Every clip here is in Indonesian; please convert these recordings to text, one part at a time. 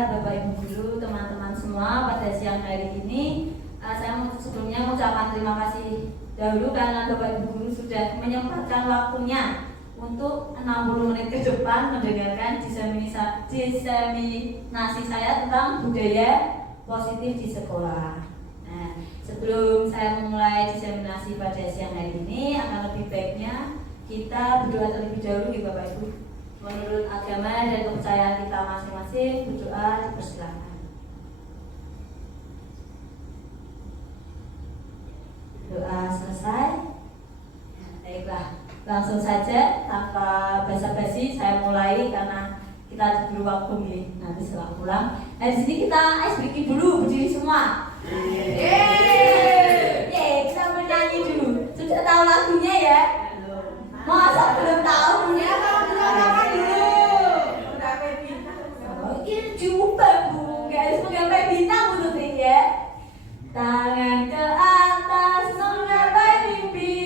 sahabat, Bapak Ibu Guru, teman-teman semua, pada siang hari ini saya sebelumnya mengucapkan terima kasih dahulu karena Bapak Ibu Guru sudah menyempatkan waktunya untuk 60 menit ke depan mendengarkan diseminasi saya tentang budaya positif di sekolah. Nah, sebelum saya memulai diseminasi pada siang hari ini, akan lebih baiknya kita berdoa terlebih dahulu ya Bapak Ibu. Menurut agama dan kepercayaan kita masing-masing, berdoa dipersilakan. Doa selesai. Baiklah, langsung saja tanpa basa-basi saya mulai karena kita diberi waktu nih. Nanti setelah pulang, di sini kita ice breaking dulu, berdiri semua. Kita bernyanyi dulu. Sudah tahu lagunya ya? Masa belum tahu? Ya, kalau belum apa dulu. Udah bintang. Oh, ini coba Bu, guys, menggapai bintang Bu Tuti ya. Tangan ke atas menggapai mimpi,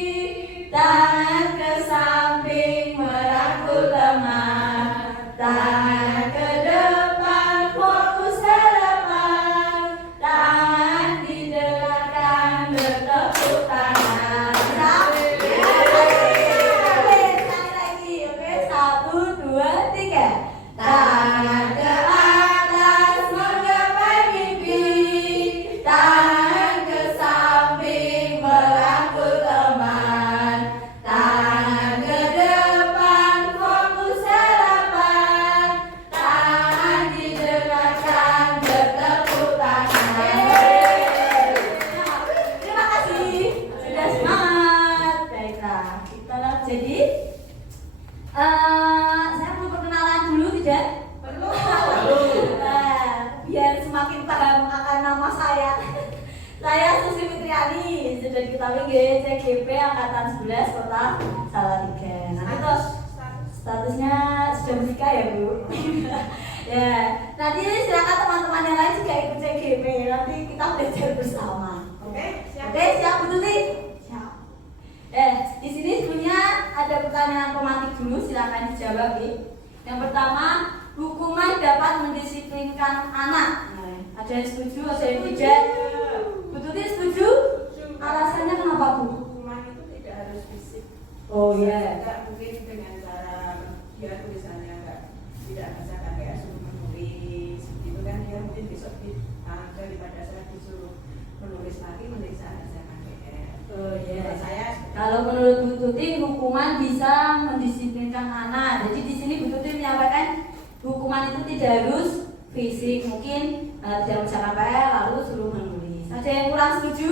tangan ke samping merangkul teman, tangan ke depan fokus harapan, tangan didengarkan bertepuk tangan. Tangan ke atas menggapai mimpi, tangan ke samping merangkul teman, tangan ke depan fokus harapan, tangan didengarkan bertepuk tangan. Terima kasih sudah semangat. Baiklah, kita jadi saya mau perkenalan dulu tidak? Perlu. Biar semakin paham akan nama saya. Saya Susi Fitriani, sudah diketahui CGP Angkatan 11 Kota Salatiga. Nanti terus statusnya sudah menikah ya Bu. Ya, nanti silakan teman-teman yang lain juga ikut CGP. Nanti kita belajar bersama. Oke, siap Bu Tuti? Di sini sebelumnya ada pertanyaan pematik dulu, silakan dijawab ya. Yang pertama, hukuman dapat mendisiplinkan anak. Ada yang setuju, ada yang tidak. Bu Tuti setuju? Alasannya kenapa Bu? Hukuman itu tidak harus fisik. Oh iya. Tidak mungkin dengan cara dia tulisannya tidak bacakan kayak suruh menulis, gitu kan dia mungkin besok daripada saya disuruh menulis lagi mending saya bacakan PR. Oh iya. Saya kalau menurut Bu Tuti hukuman bisa mendisiplinkan anak. Jadi di sini Bu Tuti menyampaikan hukuman itu tidak harus fisik, mungkin tidak mencapai PR lalu suruh menulis. Ada yang kurang setuju?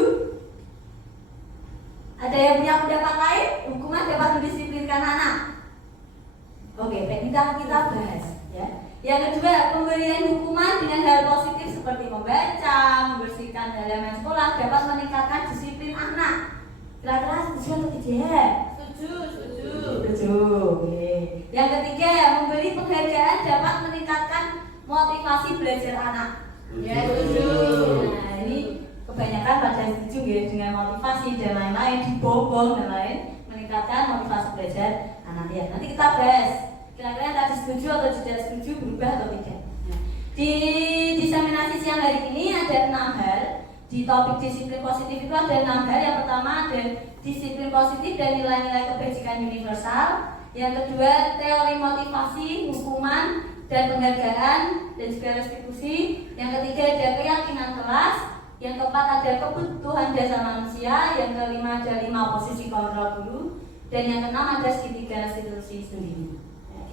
Ada yang punya pendapat lain? Hukuman dapat mendisiplinkan anak. Oke, baik kita bahas ya. Yang kedua, pemberian hukuman dengan hal positif seperti membaca, membersihkan halaman sekolah dapat meningkatkan disiplin anak. Kira-kira setuju atau tidak? Setuju. Oke. Yang ketiga, memberi penghargaan dapat meningkatkan motivasi belajar anak. Ya, setuju. Nah, ini kebanyakan pada setuju ya dengan motivasi dan lain-lain, dibobong dan lain meningkatkan motivasi belajar anak ya. Nanti kita bahas. Kira-kira tadi setuju atau tidak setuju, berubah atau tidak. Nah, di diseminasi siang hari ini ada 6 hal. Di topik disiplin positif itu ada 6 hal. Yang pertama ada disiplin positif dan nilai-nilai kebajikan universal. Yang kedua teori motivasi, hukuman dan penghargaan dan juga restitusi. Yang ketiga ada keyakinan kelas. Yang keempat ada kebutuhan dasar manusia. Yang kelima ada 5 posisi kontrol guru. Dan yang keenam ada segitiga restitusi sendiri.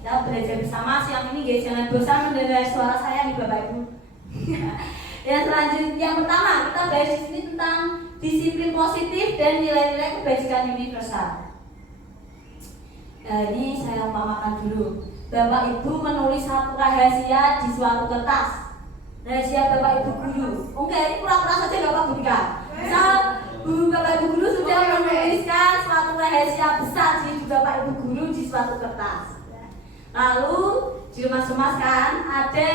Kita belajar bersama siang ini guys, jangan bosan mendengar suara saya nih Bapak Ibu. Yang selanjutnya, yang pertama kita bahas di sini tentang disiplin positif dan nilai-nilai kebajikan universal. Ini saya umpamakan dulu. Bapak Ibu menulis satu rahasia di suatu kertas. Rahasia Bapak Ibu guru. Oke, ini pura-pura saja Bapak Ibu Dika. Misal Bapak Ibu guru sudah menuliskan suatu rahasia besar di Bapak Ibu guru di suatu kertas. Lalu diremas-remaskan ada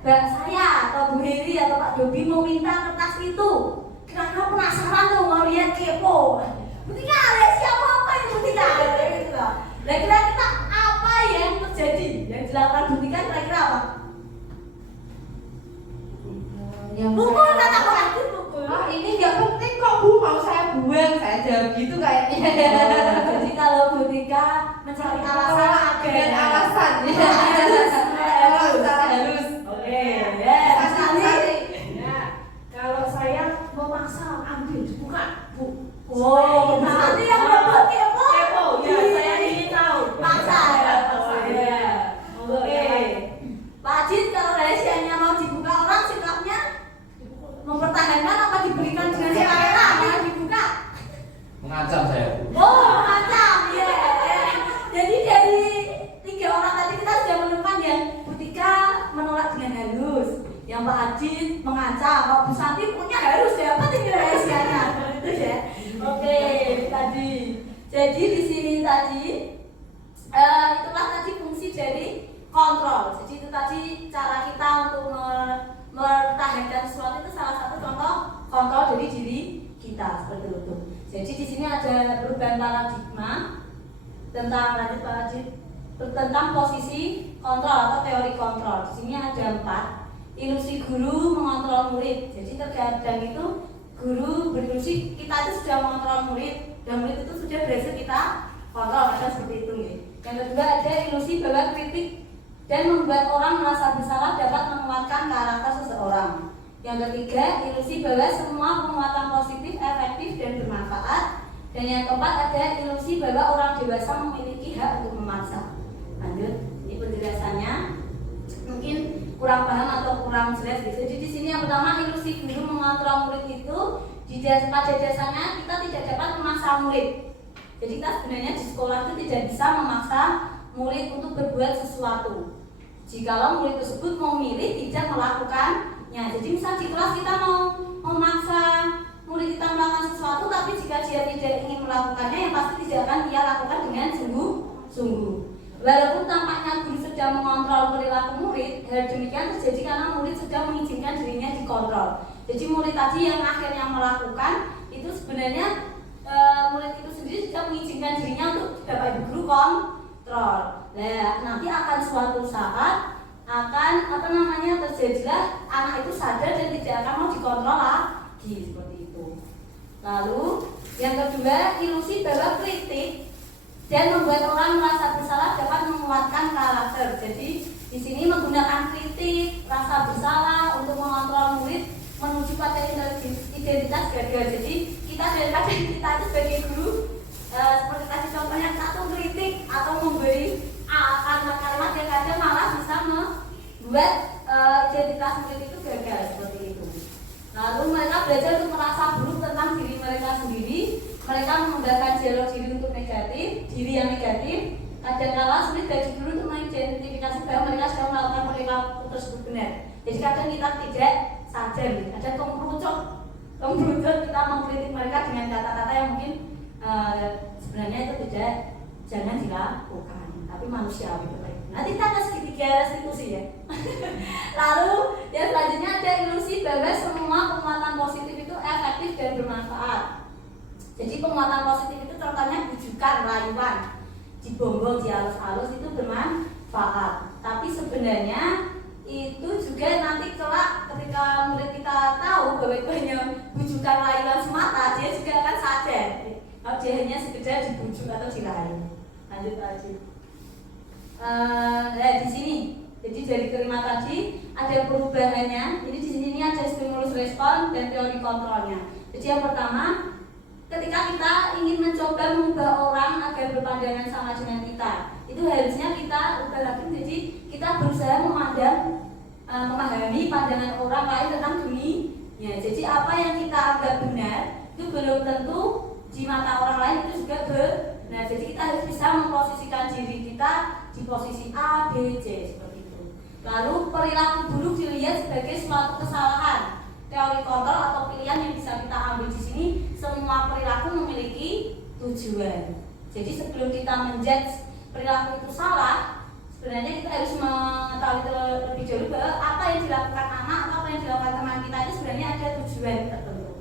saya atau Bu Heri atau Pak Dobi mau minta kertas itu. Kira-kira penasaran tuh mau lihat kepo. Buktinya rahasia apa itu buktinya? Nah kira-kira apa yang terjadi? Yang dilakukan buktikan kira-kira apa? Yang Pukul saya- kata Pak Adit pukul. Ah, ini nggak penting kok Bu, mau saya buang, saya jawab gitu kayaknya. Jadi kalau Bu Tika mencari alasan Dengan alasan ya. Harus. Oke, ya. Mas Ali. Nah, kalau saya memaksa ambil dibuka, Bu. Oh, Mas Ali yang berebut kepo. Kepo, ya saya ingin tahu. Paksa ya. Paksa. Oh, iya. Oke. Pak Adit, kalau rahasianya mau dibuka orang sikapnya mempertahankan apa diberikan dengan sukarela yang dibuka? Mengancam saya, Bu. Oh, mantap. Ya. Jadi dari 3 orang tadi kita sudah menemukan yang Bu Tika menolak dengan halus, yang Pak Adit mengancam, Pak Bu Santi punya harus dapat ini rahasianya. Itu ya. Oke, tadi. Jadi di sini tadi itulah tadi fungsi dari kontrol. Jadi itu tadi cara kita untuk mempertahankan sesuatu itu salah satu contoh kontrol dari diri kita seperti itu. Jadi di sini ada perubahan paradigma tentang lanjut Pak Adit, tentang posisi kontrol atau teori kontrol. Di sini ada 4. Ilusi guru mengontrol murid. Jadi terkadang itu guru berilusi kita itu sudah mengontrol murid dan murid itu sudah berhasil kita kontrol, ada seperti itu ya. Yang kedua ada ilusi bahwa kritik dan membuat orang merasa bersalah dapat menguatkan karakter seseorang. Yang ketiga, ilusi bahwa semua penguatan positif, efektif dan bermanfaat. Dan yang keempat ada ilusi bahwa orang dewasa memiliki hak untuk memaksa. Lanjut, ini penjelasannya mungkin kurang paham atau kurang jelas gitu. Jadi di sini yang pertama ilusi guru mengontrol murid itu pada dasarnya kita tidak dapat memaksa murid. Jadi kita sebenarnya di sekolah itu tidak bisa memaksa murid untuk berbuat sesuatu. Jikalau murid tersebut memilih tidak melakukannya. Jadi misal di kelas kita mau memaksa murid kita melakukan sesuatu, tapi jika dia tidak ingin melakukannya, yang pasti tidak akan dia lakukan dengan sungguh-sungguh. Walaupun tampaknya guru sedang mengontrol perilaku murid, hal demikian terjadi karena murid sedang mengizinkan dirinya dikontrol. Jadi murid tadi yang akhirnya melakukan itu sebenarnya murid itu sendiri sudah mengizinkan dirinya untuk Bapak Ibu guru kontrol. Nah, nanti akan suatu saat akan terjadilah anak itu sadar dan tidak akan mau dikontrol lagi seperti itu. Lalu yang kedua, ilusi bahwa kritik dan membuat orang merasa bersalah dapat menguatkan karakter. Jadi di sini menggunakan kritik, rasa bersalah untuk mengontrol murid menuju pada identitas gagal. Jadi kita daripada kita itu sebagai guru seperti tadi contohnya kita tuh kritik atau memberi kalimat-kalimat yang kadang malah bisa membuat identitas murid itu gagal seperti itu. Lalu mereka belajar untuk merasa buruk tentang diri mereka sendiri. Mereka mengembangkan dialog diri yang negatif. Kadang-kala sulit bagi guru untuk mengidentifikasi bahwa mereka sedang melakukan perilaku tersebut benar. Jadi kadang kita tidak sadar, kadang kemerucut kita mengkritik mereka dengan kata-kata yang mungkin sebenarnya itu jangan dilakukan, tapi manusiawi itu. Nanti kita akan segitiga restitusi ya. Lalu yang selanjutnya ada ilusi bahwa semua penguatan positif itu efektif dan bermanfaat. Jadi penguatan positif itu contohnya bujukan, rayuan, dibombong, dihalus-halus itu bermanfaat. Tapi sebenarnya itu juga nanti kelak ketika murid kita tahu bahwa itu hanya bujukan, rayuan semata, dia juga akan sadar kalau dia hanya sekedar dibujuk atau dirayu. Lanjut aja. Di sini, jadi dari kelima tadi ada perubahannya. Jadi di sini ini ada stimulus respon dan teori kontrolnya. Jadi yang pertama, ketika kita ingin mencoba mengubah orang agar berpandangan sama dengan kita, itu harusnya kita ubah lagi. Jadi kita berusaha memahami pandangan orang lain tentang dunia. Jadi apa yang kita anggap benar itu belum tentu di mata orang lain itu juga benar. Jadi kita harus bisa memposisikan diri kita di posisi A, B, C seperti itu. Lalu perilaku buruk dilihat sebagai suatu kesalahan. Teori kontrol atau pilihan yang bisa kita ambil di sini, semua perilaku memiliki tujuan. Jadi sebelum kita menjudge perilaku itu salah, sebenarnya kita harus mengetahui terlebih dahulu bahwa apa yang dilakukan anak atau apa yang dilakukan teman kita itu sebenarnya ada tujuan tertentu.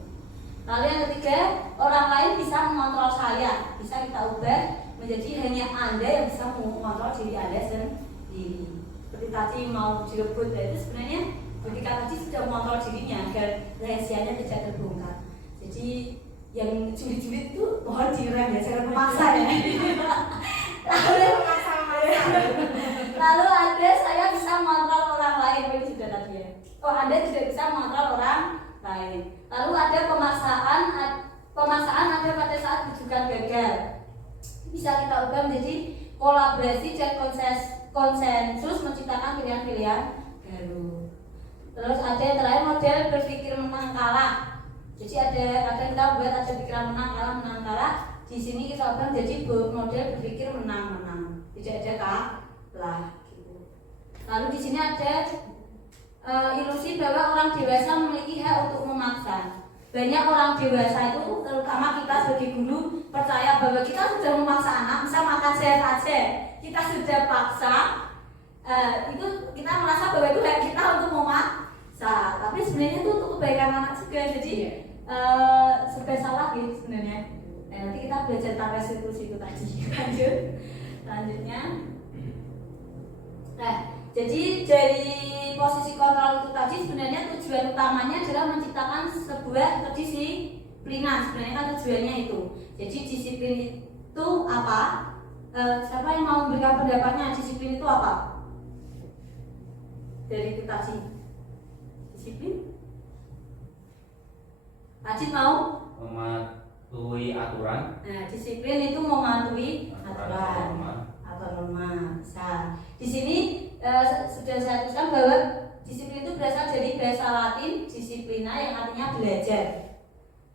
Lalu yang ketiga, orang lain bisa mengontrol saya, bisa kita ubah menjadi hanya Anda yang bisa mengontrol diri Anda sendiri. Seperti tadi mau direbut, itu sebenarnya ketika tadi sudah mengontrol dirinya, Anda tidak bisa mengontrol orang lain. Lalu ada pemaksaan ada pada saat rujukan gagal. Bisa kita ubah menjadi kolaborasi dan konsensus menciptakan pilihan-pilihan baru. Terus ada yang terakhir model berpikir menang kalah. Jadi ada kita buat ada pikiran menang kalah. Di sini kita ubah menjadi model berpikir menang. Tidak ada kalah. Gitu. Lalu di sini ada ilusi bahwa orang dewasa memiliki hak untuk memaksa. Banyak orang dewasa itu, terutama kita sebagai guru, percaya bahwa kita sudah memaksa anak, misal makan saja, kita sudah paksa, itu kita merasa bahwa itu hak kita untuk memaksa. Tapi sebenarnya itu untuk kebaikan anak juga, jadi serba salah gitu sebenarnya. Nanti kita belajar tentang restitusi itu tadi. Selanjutnya. Jadi dari posisi kontrol itu tadi sebenarnya tujuan utamanya adalah menciptakan sebuah kedisiplinan. Sebenarnya kan tujuannya itu. Jadi disiplin itu apa? Siapa yang mau memberikan pendapatnya? Disiplin itu apa? Dari itu tadi. Disiplin? Tadi mau? Mematuhi aturan. Nah, disiplin itu mematuhi aturan atau norma. Di sini sudah saya tuliskan bahwa disiplin itu berasal dari bahasa Latin disiplina yang artinya belajar.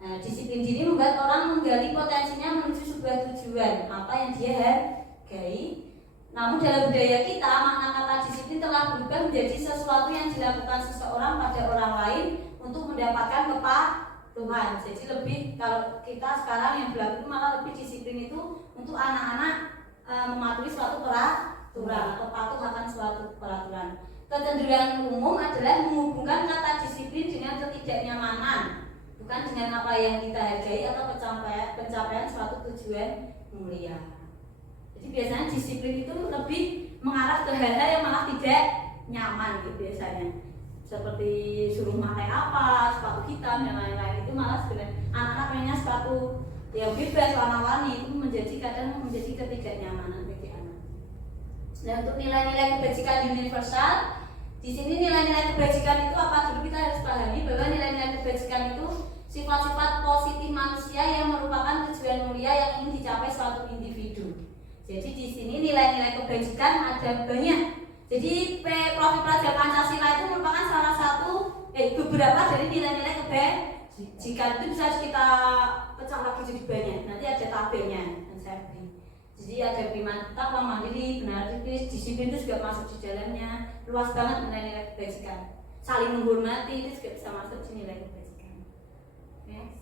Nah, disiplin diri membuat orang menggali potensinya menuju sebuah tujuan apa yang dia hargai. Namun dalam budaya kita makna kata disiplin telah berubah menjadi sesuatu yang dilakukan seseorang pada orang lain untuk mendapatkan kepatuhan. Jadi lebih kalau kita sekarang yang berlaku malah lebih disiplin itu untuk anak-anak mematuhi suatu peraturan atau patuh akan suatu peraturan. Kecenderungan umum adalah menghubungkan kata disiplin dengan ketidaknyamanan, bukan dengan apa yang kita hargai atau pencapaian suatu tujuan mulia. Jadi biasanya disiplin itu lebih mengarah ke hal-hal yang malah tidak nyaman gitu biasanya. Seperti suruh pakai apa, sepatu hitam dan lain-lain, itu malah sebenarnya anak-anak pengennya sepatu yang bebas warna-warni, itu kadang menjadi ketidaknyamanan bagi anak. Nah, untuk nilai-nilai kebajikan universal, di sini nilai-nilai kebajikan itu apa? Dulu kita harus pahami bahwa nilai-nilai kebajikan itu sifat-sifat positif manusia yang merupakan tujuan mulia yang ingin dicapai suatu individu. Jadi di sini nilai-nilai kebajikan ada banyak. Jadi profil pelajar Pancasila itu merupakan salah satu beberapa dari nilai-nilai kebajikan. Itu bisa kita pecah lagi jadi banyak. Nanti ada tabelnya yang saya beri. Jadi ada beriman takwa mandiri, benar kritis, disiplin itu juga masuk di dalamnya. Luas banget nilai-nilai kebajikan. Saling menghormati itu juga bisa masuk di nilai kebajikan. Yes.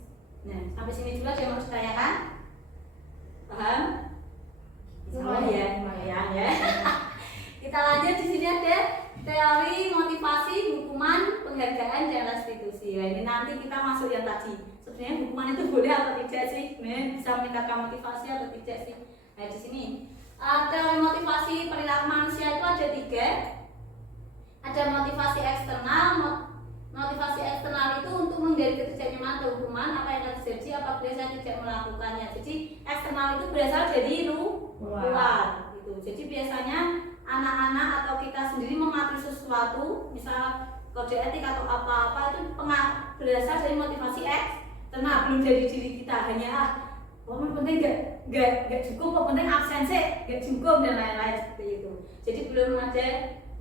Nah, sampai sini juga ada yang mau ditanyakan? Paham? Lumayan ya. Kita lanjut, di sini ada teori motivasi, hukuman, penghargaan dan restitusi. Nah, ini nanti kita masuk yang tadi. Sebenarnya hukuman itu boleh atau tidak sih? Bisa meningkatkan motivasi atau tidak sih? Nah, di sini teori motivasi perilaku manusia itu ada 3. Ada motivasi eksternal. Motivasi eksternal itu untuk menghindari ketidaknyamanan atau hukuman apa yang akan terjadi apabila saya tidak melakukannya. Jadi eksternal itu berasal dari luar gitu. Jadi biasanya anak-anak atau kita sendiri mematuhi sesuatu, misal kode etik atau apa-apa itu berasal dari motivasi eksternal, belum dari diri kita. Hanya penting gak cukup, penting absen sih gak cukup dan lain-lain seperti itu. Jadi belum ada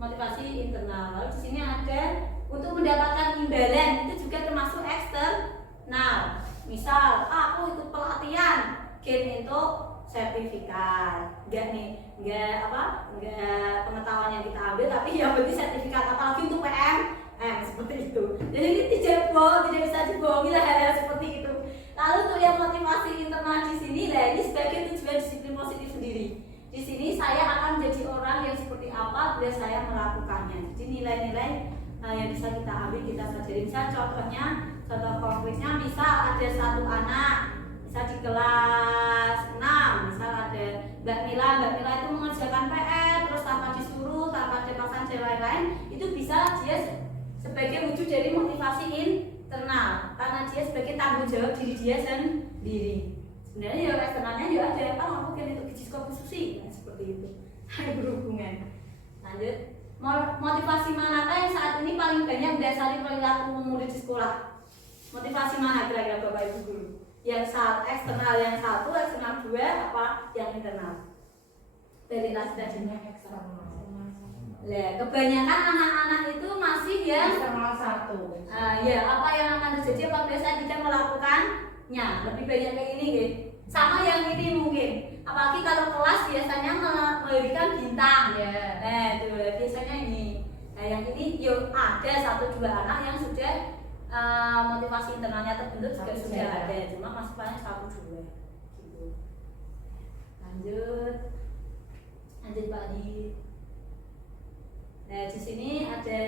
motivasi internal. Lalu di sini ada untuk mendapatkan imbalan, itu juga termasuk eksternal. Misal aku ikut pelatihan gain untuk sertifikat, enggak pengetahuan yang kita ambil, tapi yang penting sertifikat, apalagi untuk PMM seperti itu. Jadi ini tidak bisa dibohongi lah hal-hal seperti itu. Lalu untuk yang motivasi internal di sini, ini sebagai tujuan disiplin positif sendiri. Di sini saya akan menjadi orang yang seperti apa bila saya melakukannya. Jadi nilai-nilai yang bisa kita ambil, kita pelajari. Misal contoh konkretnya, misal ada satu anak, misal di kelas 6, misal ada Mbak Mila itu mengerjakan PR terus tanpa disuruh, tanpa ada paksaan dan lain-lain, itu bisa dia sebagai wujud dari motivasi internal, karena dia sebagai tanggung jawab diri dia sendiri. Sebenarnya ya eksternalnya ya ada, kan aku kan itu gizi khususi, nah, seperti itu. Berhubungan. Lanjut. Motivasi manakah yang saat ini paling banyak mendasari perilaku murid di sekolah? Motivasi mana kira-kira Bapak Ibu guru? Yang eksternal yang satu, eksternal dua, apa yang internal? Dari tadinya eksternal. Lah, kebanyakan anak-anak itu masih yang Eksternal 1. ya, apa yang akan terjadi apabila saya tidak melakukannya? Lebih banyak kayak ini, gitu. Sama yang ini mungkin. Apalagi kalau kelas biasanya memberikan bintang. Itu biasanya ini. Nah, yang ini yuk ada 1-2 anak yang sudah motivasi internalnya terbentuk juga sudah ada. Cuma masih banyak 1-2 gitu. Lanjut Pak Adi. Nah, di sini ada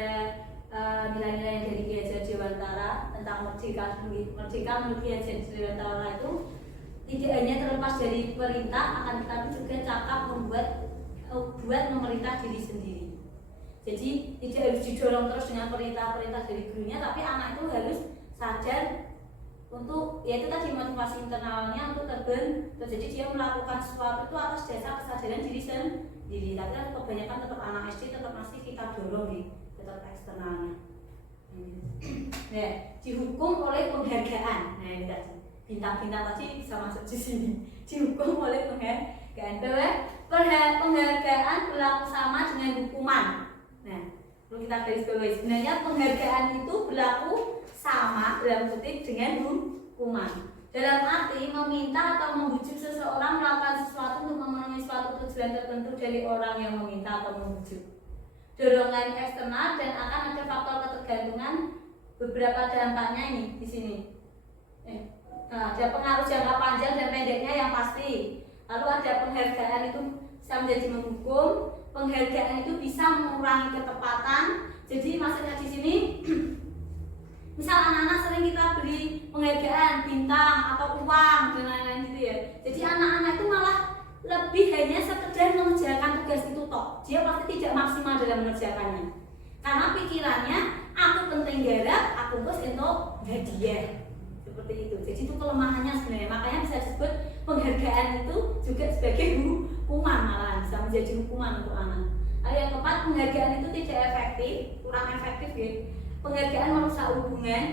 nilai-nilai dari Ki Hajar Dewantara tentang merdeka menurut Ki Hajar Dewantara itu tidak hanya terlepas dari perintah, akan tetapi juga cakap buat memerintah diri sendiri. Jadi tidak harus didorong terus dengan perintah-perintah dari gurunya, tapi anak itu harus sadar untuk, yaitu tadi motivasi internalnya untuk terbentuk. Jadi dia melakukan sesuatu itu atas dasar kesadaran diri sendiri. Tapi kebanyakan tetap anak SD tetap masih kita dorong di tetap eksternalnya. Nah, dihukum oleh penghargaan. Nah, ini tadi bintang-bintang tadi bisa masuk di sini. Dihukum oleh penghargaan. Penghargaan berlaku sama dengan hukuman. Nah, perlu kita garis bawahi. Sebenarnya penghargaan itu berlaku sama dalam kutip dengan hukuman. Dalam arti meminta atau membujuk seseorang melakukan sesuatu untuk memenuhi suatu tujuan tertentu dari orang yang meminta atau membujuk. Dorongan eksternal dan akan ada faktor ketergantungan. Beberapa dampaknya ini di sini. Ada pengaruh jangka panjang dan pendeknya yang pasti. Lalu ada penghargaan itu bisa menjadi menghukum. Penghargaan itu bisa mengurangi ketepatan. Jadi maksudnya di sini, misal anak-anak sering kita beri penghargaan, bintang atau uang dan lain-lain gitu ya. Jadi anak-anak itu malah lebih hanya sekedar mengerjakan tugas itu toh. Dia pasti tidak maksimal dalam mengerjakannya. Karena pikirannya aku penting garap, aku terus untuk hadiah. Seperti itu. Jadi itu kelemahannya sebenarnya. Makanya bisa disebut penghargaan itu juga sebagai hukuman, malah bisa menjadi hukuman untuk anak. Yang keempat, penghargaan itu tidak efektif, kurang efektif ya. Penghargaan merusak hubungan.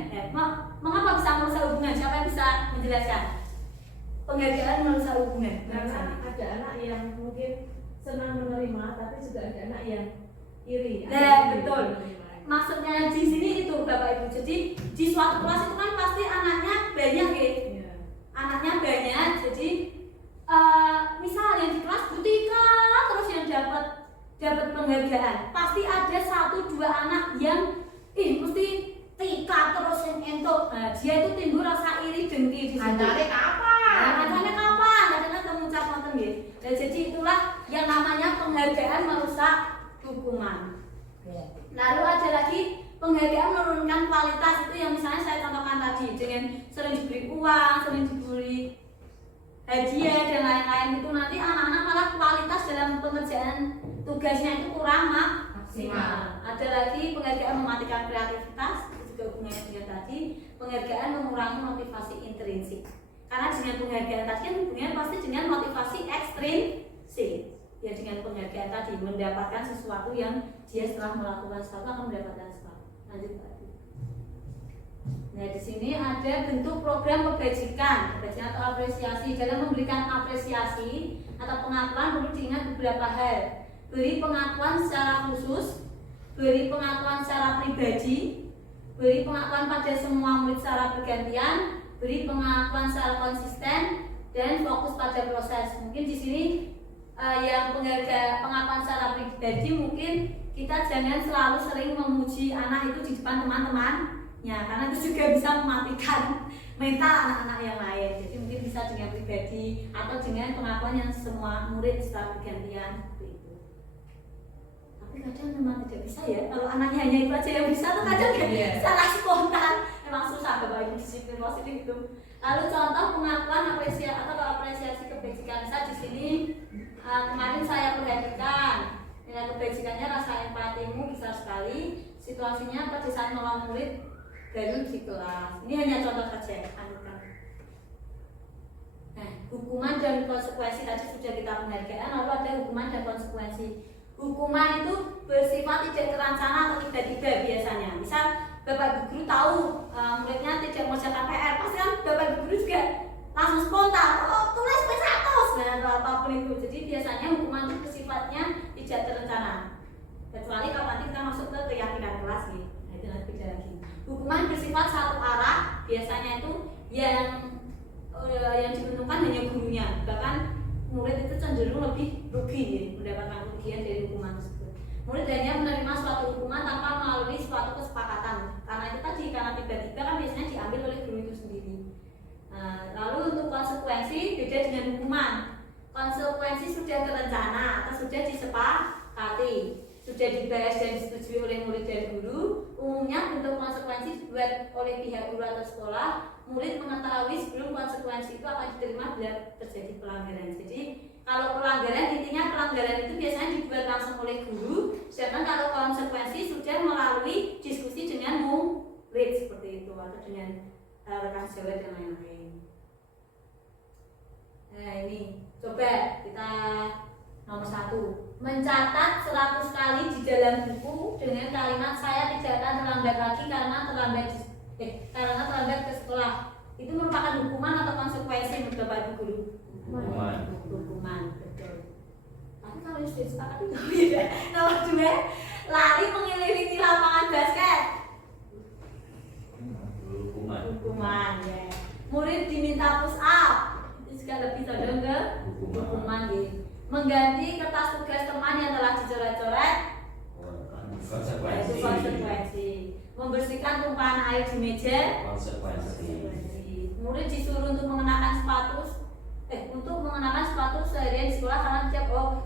Mengapa bisa merusak hubungan? Siapa yang bisa menjelaskan? Penghargaan merusak hubungan. Karena ada anak yang mungkin senang menerima, tapi juga ada anak yang iri. Betul. Maksudnya di sini itu Bapak Ibu. Jadi di suatu kelas itu kan pasti anaknya banyak ya. Anaknya banyak. Jadi misal yang di kelas Butika terus yang dapat penghargaan. Pasti ada 1-2 anak yang mesti Tika terus yang entuk. Dia itu timbul rasa iri dengki di situ. Andane kapan? Andane kapan? Kadang kemuncak ngoten nggih. Jadi itulah yang namanya penghargaan merusak hukuman. Lalu ada lagi penghargaan menurunkan kualitas, itu yang misalnya saya contohkan tadi dengan sering diberi uang, sering diberi hadiah dan lain-lain itu, nanti anak-anak malah kualitas dalam pengerjaan tugasnya itu kurang maksimal. Ada lagi penghargaan mematikan kreativitas, itu juga hubungannya dengan tadi. Penghargaan mengurangi motivasi intrinsik, karena dengan penghargaan tadi kan hubungannya pasti dengan motivasi ekstrinsik. Ya, dengan penghargaan tadi mendapatkan sesuatu yang dia setelah melakukan sesuatu akan mendapatkan sesuatu. Lanjut tadi. Nah, di sini ada bentuk program kebajikan atau apresiasi. Dalam memberikan apresiasi atau pengakuan perlu diingat beberapa hal. Beri pengakuan secara khusus, beri pengakuan secara pribadi, beri pengakuan pada semua murid secara bergantian, beri pengakuan secara konsisten, dan fokus pada proses. Mungkin di sini yang pengakuan secara pribadi, mungkin kita jangan selalu sering memuji anak itu di depan teman-temannya, karena itu juga bisa mematikan mental anak-anak yang lain. Jadi mungkin bisa dengan pribadi atau dengan pengakuan yang semua murid secara bergantian seperti itu. Tapi kadang memang tidak bisa ya, kalau anaknya hanya itu aja yang bisa tuh kadang salah spontan, memang susah Bapak Ibu disiplin positif itu. Lalu contoh pengakuan apresiasi atau apresiasi kebajikan. Saya di sini kemarin saya perhatikan nilai kebajikannya, rasa empatimu besar sekali. Situasinya pada saat menolong murid baru di kelas. Ini hanya contoh saja. Nah, hukuman dan konsekuensi tadi sudah kita penghargaan. Lalu ada hukuman dan konsekuensi. Hukuman itu bersifat tidak terencana atau tiba-tiba biasanya. Misal Bapak Guru tahu muridnya tidak mengerjakan PR, pasti kan Bapak Guru juga langsung spontan, oh tulis P100 atau apapun itu. Jadi biasanya hukuman itu bersifatnya tidak terencana. Kecuali kalau nanti kita masuk ke keyakinan kelas nih, nah itu nanti beda lagi. Hukuman bersifat satu arah, biasanya itu yang diuntungkan hanya gurunya, bahkan murid itu cenderung lebih rugi ya, mendapatkan kerugian dari hukuman tersebut. Murid hanya menerima suatu hukuman tanpa melalui suatu kesepakatan, karena itu tadi, karena tiba-tiba kan biasanya diambil oleh guru itu sendiri. Nah, lalu untuk konsekuensi beda dengan hukuman. Konsekuensi sudah terencana atau sudah disepakati, sudah dibahas dan disetujui oleh murid dan guru. Umumnya bentuk konsekuensi dibuat oleh pihak guru atau sekolah. Murid mengetahui sebelum konsekuensi itu akan diterima bila terjadi pelanggaran. Jadi kalau pelanggaran, intinya pelanggaran itu biasanya dibuat langsung oleh guru, sedangkan kalau konsekuensi sudah melalui diskusi dengan murid seperti itu atau dengan rekan sejawat dan lain-lain. Nah ini coba kita nomor 1, mencatat 100 kali di dalam buku dengan kalimat saya tidak akan terlambat lagi karena terlambat ke sekolah. Itu merupakan hukuman atau konsekuensi menurut Bapak Guru? Hukuman, betul. Tapi kalau sudah disepakati itu beda. Nomor 2, lari mengelilingi lapangan basket. Hukuman ya. Murid diminta push up, itu juga lebih condong ke hukuman ya. Mengganti kertas tugas teman yang telah dicoret-coret, itu konsekuensi. Membersihkan tumpahan air di meja, konsekuensi. Murid disuruh untuk mengenakan sepatu seharian di sekolah karena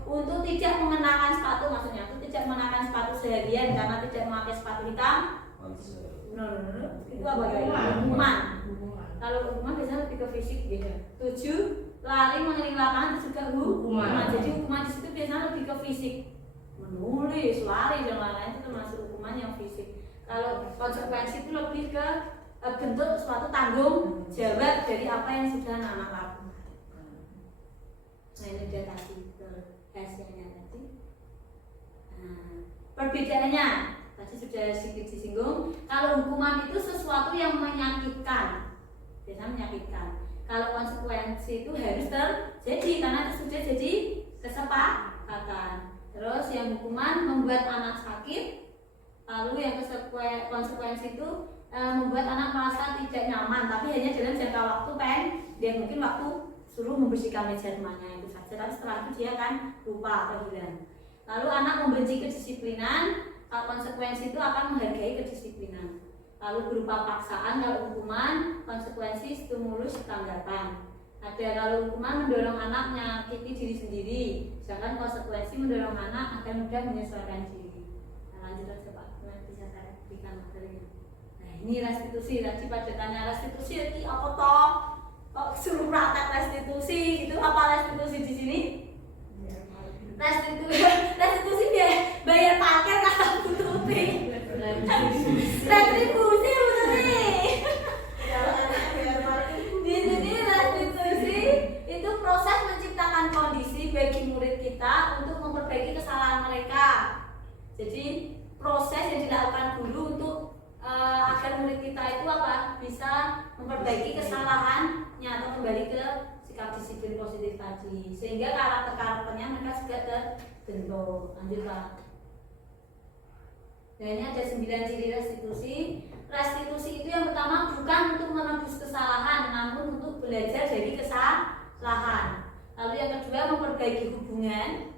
untuk tidak mengenakan sepatu, maksudnya untuk tidak mengenakan sepatu seharian karena tidak memakai sepatu hitam. Itu apa ya? Hukuman. Kalau hukuman biasanya lebih ke fisik gitu. 7, lari mengelilingi lapangan itu juga hukuman. Jadi hukuman di situ biasanya lebih ke fisik. Menulis, lari dan lain-lain itu termasuk hukuman yang fisik. Kalau konsekuensi itu lebih ke bentuk suatu tanggung jawab dari apa yang sudah anak lakukan. Nah ini dia tadi hasilnya tadi. Nah, perbedaannya tadi sudah sedikit disinggung. Kalau hukuman itu sesuatu yang menyakitkan, biasanya menyakitkan. Kalau konsekuensi itu harus terjadi karena itu sudah jadi kesepakatan. Terus yang hukuman membuat anak sakit. Lalu yang konsekuensi itu membuat anak merasa tidak nyaman, tapi hanya dalam jangka waktu dan mungkin waktu suruh membersihkan meja rumahnya itu saja, tapi setelah itu dia kan lupa atau hilang. Lalu anak membenci kedisiplinan, kalau konsekuensi itu akan menghargai kedisiplinan. Lalu berupa paksaan, kalau hukuman konsekuensi stimulus tanggapan. Ada kalau hukuman mendorong anak menyakiti diri sendiri, sedangkan konsekuensi mendorong anak agar mudah menyesuaikan diri. Nah, lanjut aja Pak, bisa saya berikan materinya. Ini restitusi, tadi pada tanya restitusi ini apa toh? Kok suruh praktek restitusi gitu, apa restitusi di sini? Restitusi bayar parkir kata tutupi. Retribusi betul nih. Di sini restitusi itu proses menciptakan kondisi bagi murid kita untuk memperbaiki kesalahan mereka. Jadi proses yang dilakukan guru untuk agar murid kita itu bisa memperbaiki kesalahannya atau kembali ke sikap disiplin positif tadi, sehingga karakternya mereka juga terbentuk. Lanjut Pak. Nah ini ada 9 ciri restitusi. Restitusi itu yang pertama bukan untuk menebus kesalahan, namun untuk belajar dari kesalahan. Lalu yang kedua memperbaiki hubungan.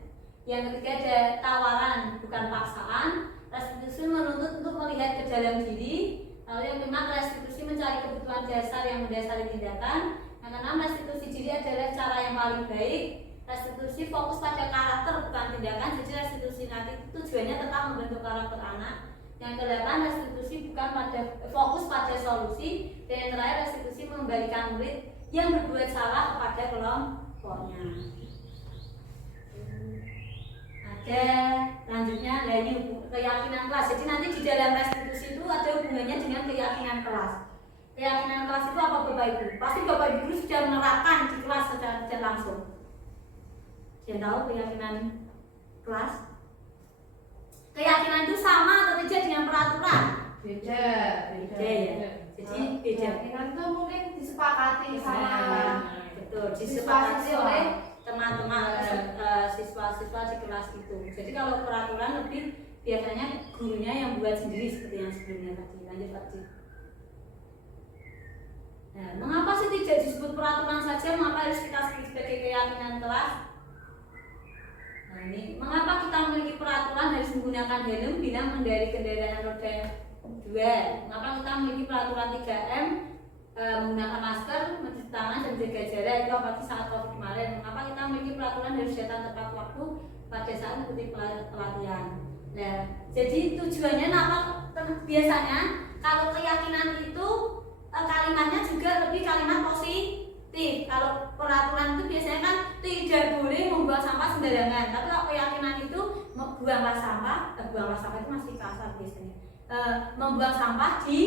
Yang ketiga ada tawaran bukan paksaan. Restitusi menuntut untuk melihat ke dalam diri. Lalu yang kelima, restitusi mencari kebutuhan dasar yang mendasari tindakan. Yang keenam, restitusi diri adalah cara yang paling baik. Restitusi fokus pada karakter bukan tindakan. Jadi restitusi nanti tujuannya tetap membentuk karakter anak. Yang kedelapan, restitusi bukan fokus pada solusi. Dan yang terakhir, restitusi mengembalikan murid yang berbuat salah kepada kelompoknya. Ada lanjutnya dari keyakinan kelas. Jadi nanti di dalam restitusi itu ada hubungannya dengan keyakinan kelas. Keyakinan kelas itu apa Bapak Ibu? Pasti Bapak Ibu sudah menerapkan di kelas secara tidak langsung. Dia tahu keyakinan kelas? keyakinan itu sama atau tidak dengan peraturan? Beda. Ya. Jadi beda. Keyakinan itu mungkin disepakati sama Betul, disepakati disepakati oleh teman-teman siswa-siswa di kelas itu. Jadi kalau peraturan lebih biasanya gurunya yang buat sendiri seperti yang sebelumnya tadi. Lanjut Pak Ci. Nah, mengapa sih tidak disebut peraturan saja? Mengapa harus kita sebut sebagai keyakinan kelas? Nah, ini mengapa kita memiliki peraturan harus menggunakan helm bila mengendarai kendaraan roda 2? Mengapa kita memiliki peraturan 3M menggunakan masker, mencuci tangan dan jaga jarak itu apalagi saat COVID kemarin? Mengapa kita memiliki peraturan harus datang tepat waktu pada saat mengikuti pelatihan? Nah, jadi tujuannya apa? Biasanya kalau keyakinan itu kalimatnya juga lebih kalimat positif. Kalau peraturan itu biasanya kan tidak boleh membuang sampah sembarangan. Tapi kalau keyakinan itu buanglah sampah itu masih kasar biasanya. Membuang sampah di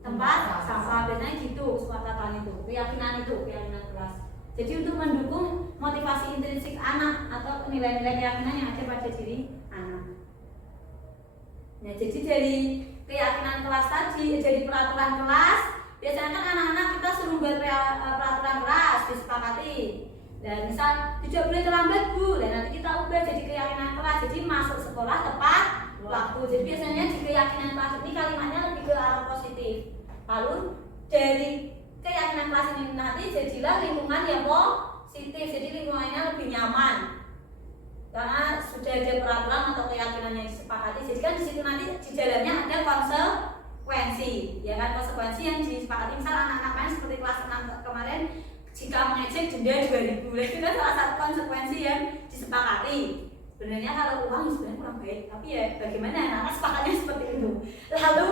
tempat sampah biasanya gitu kesepakatan itu. Keyakinan kelas. Jadi untuk mendukung motivasi intrinsik anak atau nilai-nilai keyakinan yang ada pada diri anak. Nah, jadi dari keyakinan kelas tadi, dari peraturan kelas, biasanya kan anak-anak kita suruh buat peraturan kelas disepakati. Dan misal tidak boleh terlambat Bu, dan nanti kita ubah jadi keyakinan kelas. Jadi masuk sekolah tepat waktu. Jadi biasanya di keyakinan kelas ini kalimatnya lebih ke arah positif. Lalu dari keyakinan kelas ini nanti jadilah lingkungan yang positif. Jadi lingkungannya lebih nyaman. Karena sudah ada peraturan atau keyakinan yang disepakati. Jadi kan di situ nanti di dalamnya ada konsekuensi, ya kan, konsekuensi yang disepakati. Misal anak-anak main seperti kelas 6 kemarin, jika mengejek denda 2.000, itu kan salah satu konsekuensi yang disepakati. Sebenarnya kalau uang sebenarnya kurang baik, tapi ya bagaimana anak-anak sepakatnya seperti itu. Lalu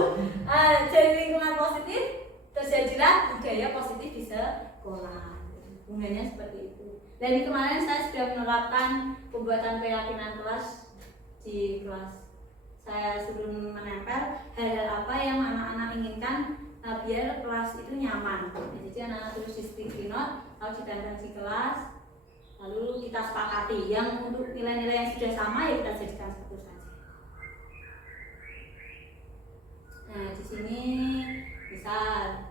dari lingkungan positif terjadilah budaya positif di sekolah. Hubungannya seperti itu. Dan kemarin saya sudah menerapkan pembuatan keyakinan kelas di kelas. Saya suruh menempel hal-hal apa yang anak-anak inginkan biar kelas itu nyaman. Jadi anak-anak tulis di sticky note, lalu ditempel di kelas, lalu kita sepakati. Yang untuk nilai-nilai yang sudah sama ya kita jadikan satu saja. Nah, di sini misal,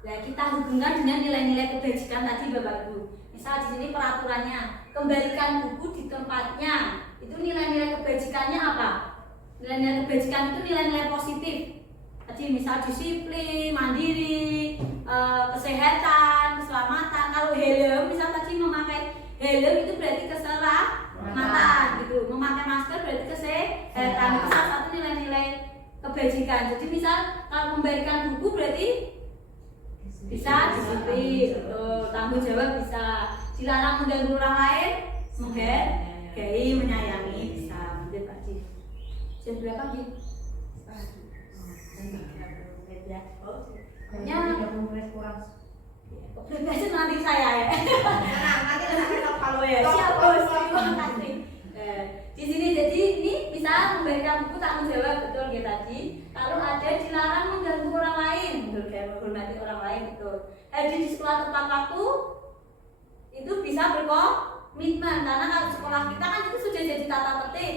nah kita hubungkan dengan nilai-nilai kebajikan tadi Bapak Ibu. Misal di sini peraturannya, kembalikan buku di tempatnya. Itu nilai-nilai kebajikannya apa? Nilai-nilai kebajikan itu nilai-nilai positif. Tadi misal disiplin, mandiri, kesehatan, keselamatan. Kalau helm, misal tadi memakai helm itu berarti keselamatan gitu. Memakai masker berarti kesehatan. Itu salah satu nilai-nilai kebajikan. Jadi misal kalau memberikan buku berarti bisa disiplin, tanggung jawab bisa, dilarang mengganggu orang lain, menghargai, menyayangi bisa. Mungkin Pak Ci. Jam berapa Ci? Ya, 30 menit kurang. biasa nanti saya ya. Nanti kita follow ya. Siap Bos, terima kasih. Di sini jadi ini bisa memberikan buku tanggung jawab betul ya tadi. Lalu ada dilarang mengganggu orang lain, betul kayak menghormati orang lain betul. Hadir di sekolah tepat waktu itu bisa berkomitmen karena kalau sekolah kita kan itu sudah jadi tata tertib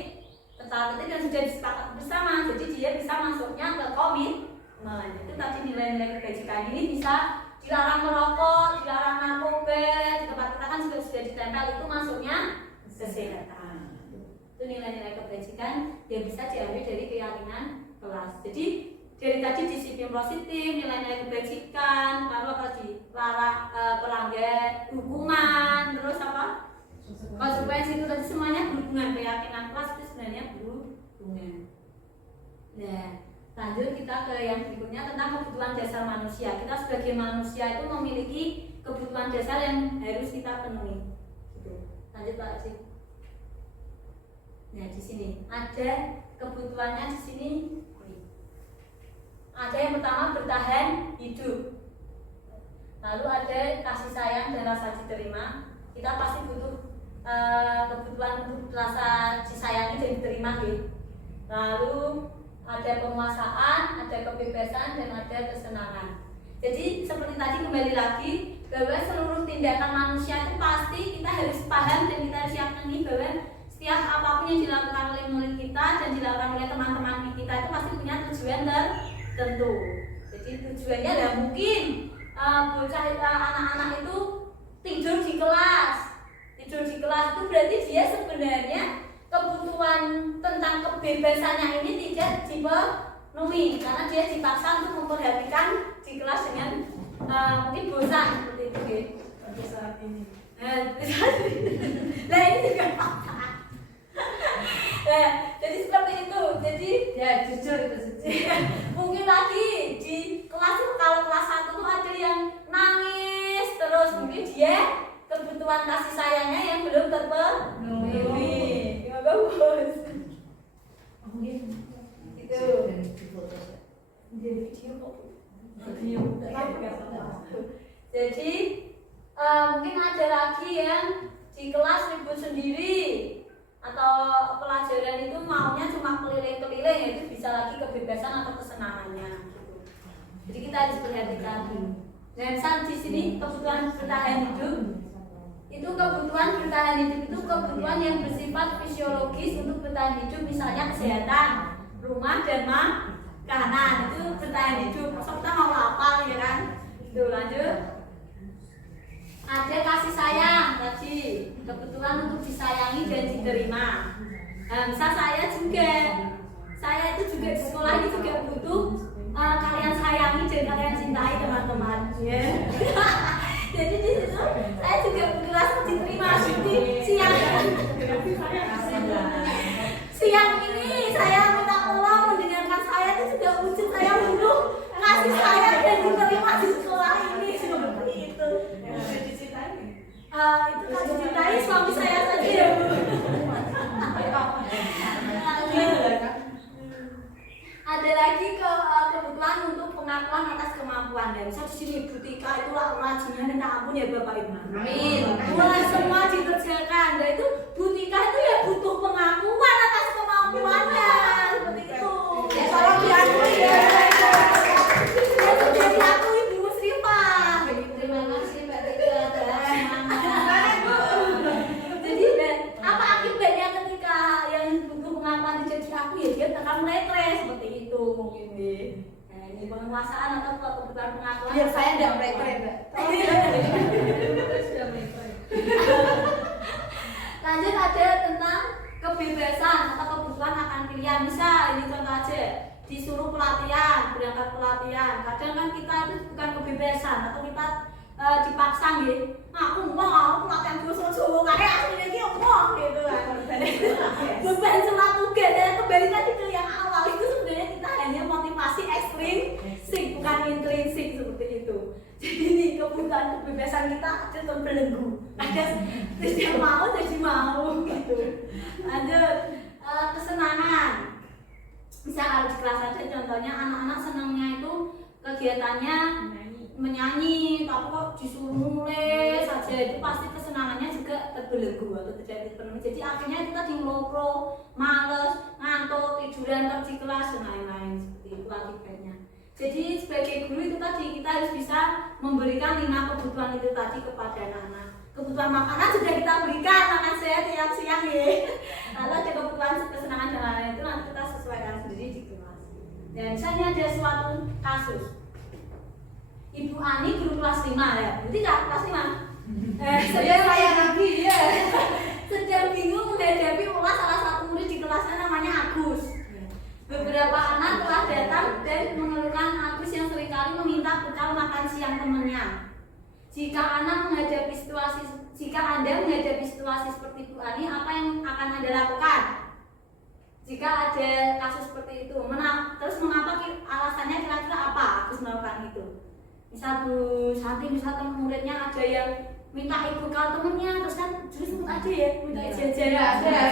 dan sudah disepakati bersama. Jadi dia bisa masuknya ke komitmen. Itu tadi nilai-nilai kebajikan ini bisa dilarang merokok, dilarang narkoba. Di tempat kita kan sudah ditempel itu masuknya kesehatan. Itu nilai-nilai kebajikan yang bisa diambil dari keyakinan kelas. Jadi dari tadi disiplin positif, nilai-nilai kebajikan, lalu apa tadi? Pelanggar, hukuman, terus apa? Konsekuensi itu tadi semuanya berhubungan. Keyakinan kelas itu sebenarnya berhubungan. Nah, lanjut kita ke yang berikutnya tentang kebutuhan dasar manusia. Kita sebagai manusia itu memiliki kebutuhan dasar yang harus kita penuhi. Gitu. Lanjut Pak Cik. Nah, di sini ada kebutuhannya di sini. Ada yang pertama bertahan hidup. Lalu ada kasih sayang dan rasa diterima. Kita pasti butuh kebutuhan untuk rasa disayangi dan diterima gitu. Lalu ada penguasaan, ada kebebasan dan ada kesenangan. Jadi seperti tadi kembali lagi bahwa seluruh tindakan manusia itu pasti kita harus paham dan kita harus yakini bahwa setiap apapun yang dilakukan oleh murid kita dan dilakukan oleh teman-teman kita itu pasti punya tujuan tertentu. Jadi tujuannya ada mungkin anak-anak itu tidur di kelas. Tidur di kelas itu berarti dia sebenarnya kebutuhan tentang kebebasannya ini tidak dipenuhi karena dia dipaksa untuk memperhatikan di kelas dengan mungkin bosan seperti itu gitu. Pada saat ini. Nah ini juga fakta. Nah, jadi seperti itu. Jadi Ya jujur itu mungkin lagi di kelas itu kalau kelas 1 tuh ada yang nangis terus mungkin dia kebutuhan kasih sayangnya yang belum terpenuhi. Ya bagus. mungkin Itu. Di video kok. Jadi mungkin ada lagi yang di kelas ribut sendiri atau pelajaran itu maunya cuma keliling-keliling, itu bisa lagi kebebasan atau kesenangannya gitu. Jadi kita harus perhatikan. Dan saat di sini kebutuhan bertahan hidup itu kebutuhan bertahan hidup itu kebutuhan yang bersifat fisiologis untuk bertahan hidup, misalnya kesehatan, rumah dan makanan itu bertahan hidup. Serta mau lapar ya kan? Itu lanjut. Ada kasih sayang tadi, kebutuhan untuk disayangi dan diterima. Misal saya itu juga di sekolah ini juga butuh kalian sayangi dan kalian cintai teman-teman. Yeah. Jadi di situ saya juga butuh rasa diterima. Seperti siang ini saya minta tolong mendengarkan saya itu juga wujud saya butuh kasih sayang dan diterima di sekolah ini seperti itu. Itu kan dicintai suami saya saja ya Bu. Ada lagi kebutuhan untuk pengakuan atas kemampuan. Dan misal di sini Bu Tika itu rajinnya minta ampun ya Bapak Ibu. Amin. Wah semua dikerjakan. Dan itu Bu Tika itu ya butuh pengakuan atas kemampuannya seperti itu. Ya tolong diakui ya. Ya sudah diakui Bu Musrifah. Terima kasih Mbak Tika. Jadi apa akibatnya ketika yang butuh pengakuan jadi aku ya dia akan meretres seperti itu mungkin deh. Nah ini penguasaan atau kebutuhan pengakuan. Biar saya tidak meretres, Mbak. Lanjut ada tentang kebebasan atau kebutuhan akan pilihan. Misal ini contoh aja disuruh pelatihan, berangkat pelatihan. Kadang kan kita itu bukan kebebasan atau kita dipaksa gitu. Aku mau pelatihan bahasa Jawa kayak aslinya iki omong gitu kan. Beban selat tugas dan kembali tadi ke yang awal itu sebenarnya kita hanya motivasi ekstrinsik bukan intrinsik seperti itu. Jadi ini kebutuhan kebebasan kita ada terbelenggu. Ada tidak mau jadi mau gitu. Lanjut kesenangan. Misal kalau di kelas ada contohnya anak-anak senangnya itu kegiatannya menyanyi, tapi kok disuruh nulis saja itu pasti kesenangannya juga terbelenggu atau tidak dipenuhi. Jadi akhirnya kita di ngelopro, males, ngantuk, tiduran terus di kelas dan lain-lain seperti itu akibatnya. Jadi sebagai guru itu tadi kita harus bisa memberikan 5 kebutuhan itu tadi kepada anak-anak. Kebutuhan makanan sudah kita berikan, makan sehat tiap siang ya. Lalu ada kebutuhan kesenangan dan lain-lain itu nanti kita sesuaikan sendiri di kelas. Dan misalnya ada suatu kasus. Ibu Ani guru kelas 5 ya, berarti nggak kelas 5? Sedang saya lagi ya. Sedang bingung menghadapi ulas salah satu murid di kelasnya namanya Agus. Beberapa anak telah datang dan mengeluhkan Agus yang seringkali meminta bekal makan siang temannya. Jika Anda menghadapi situasi seperti Bu Ani, apa yang akan Anda lakukan? Jika ada kasus seperti itu, terus mengapa alasannya kira-kira apa Agus melakukan itu? Misal Bu Santi, misal muridnya ada yang minta ibu bekal temennya, terus kan terus sebut aja ya, minta jajan. Ada.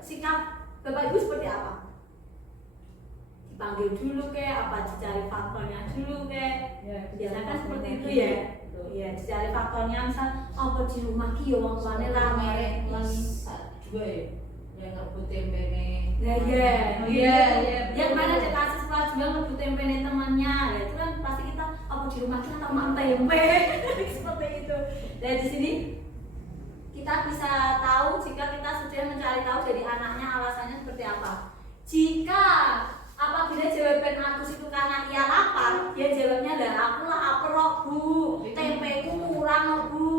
Sikap Bapak Ibu seperti apa? Dipanggil dulu kayak apa, dicari faktornya dulu kayak. Biasanya kan seperti itu ya. Iya, dicari faktornya misal apa di rumah ki ya wong tuane rame juga ya yang ngebut tempene. Nah iya. Yang mana ada kasus kelas juga ngebut tempene temannya. Ya itu kan pasti kita apa di rumah kita tak mak tempe. Seperti itu. Nah di sini kita bisa tahu jika kita sudah mencari tahu dari anaknya alasannya seperti apa. Jika apabila jawaban Agus itu karena ia lapar, dia jawabnya lah aku lapar kok bu, tempeku kurang kok bu,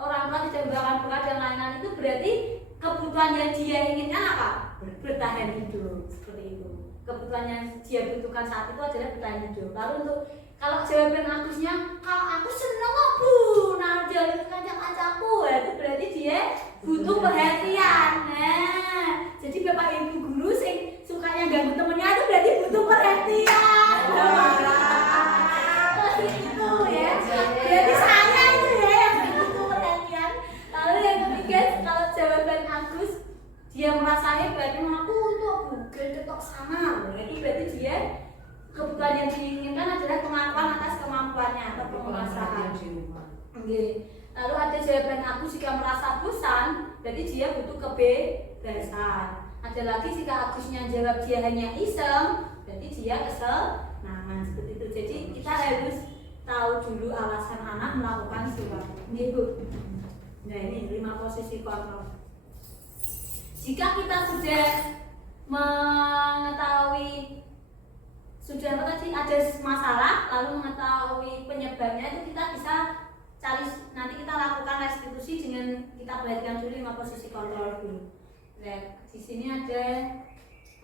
orang tua tidak memberikan bekal dan lain-lain, itu berarti kebutuhan yang dia inginkan apa? Bertahan hidup, seperti itu. Kebutuhan yang dia butuhkan saat itu adalah bertahan hidup. Lalu untuk kalau jawaban Agusnya, kalau aku seneng kok bu, nah jalan itu kancak-kancakku, itu berarti dia butuh perhatian. Nah, jadi bapak ibu guru sing sukanya ganggu temennya itu berarti butuh perhatian. Itu ya, berarti saya itu ya yang butuh perhatian. Lalu yang ketiga, kalau jawaban Agus dia merasa hebat, aku tuh bukan ketok sama, itu berarti dia kebutuhan yang diinginkan adalah pengakuan atas kemampuannya atau penguasaan. Lalu ada jawaban Agus jika merasa bosan, berarti dia butuh kebebasan. Ada lagi jika Agusnya jawab dia hanya iseng, berarti dia kesenangan, seperti itu. Jadi kita harus tahu dulu alasan anak melakukan sesuatu. Ini Bu. Nah ini 5 posisi kontrol. Jika kita sudah mengetahui sudah apa tadi ada masalah lalu mengetahui penyebabnya, itu kita bisa cari, nanti kita lakukan restitusi dengan kita perhatikan dulu 5 posisi kontrol dulu. Nah, di sini ada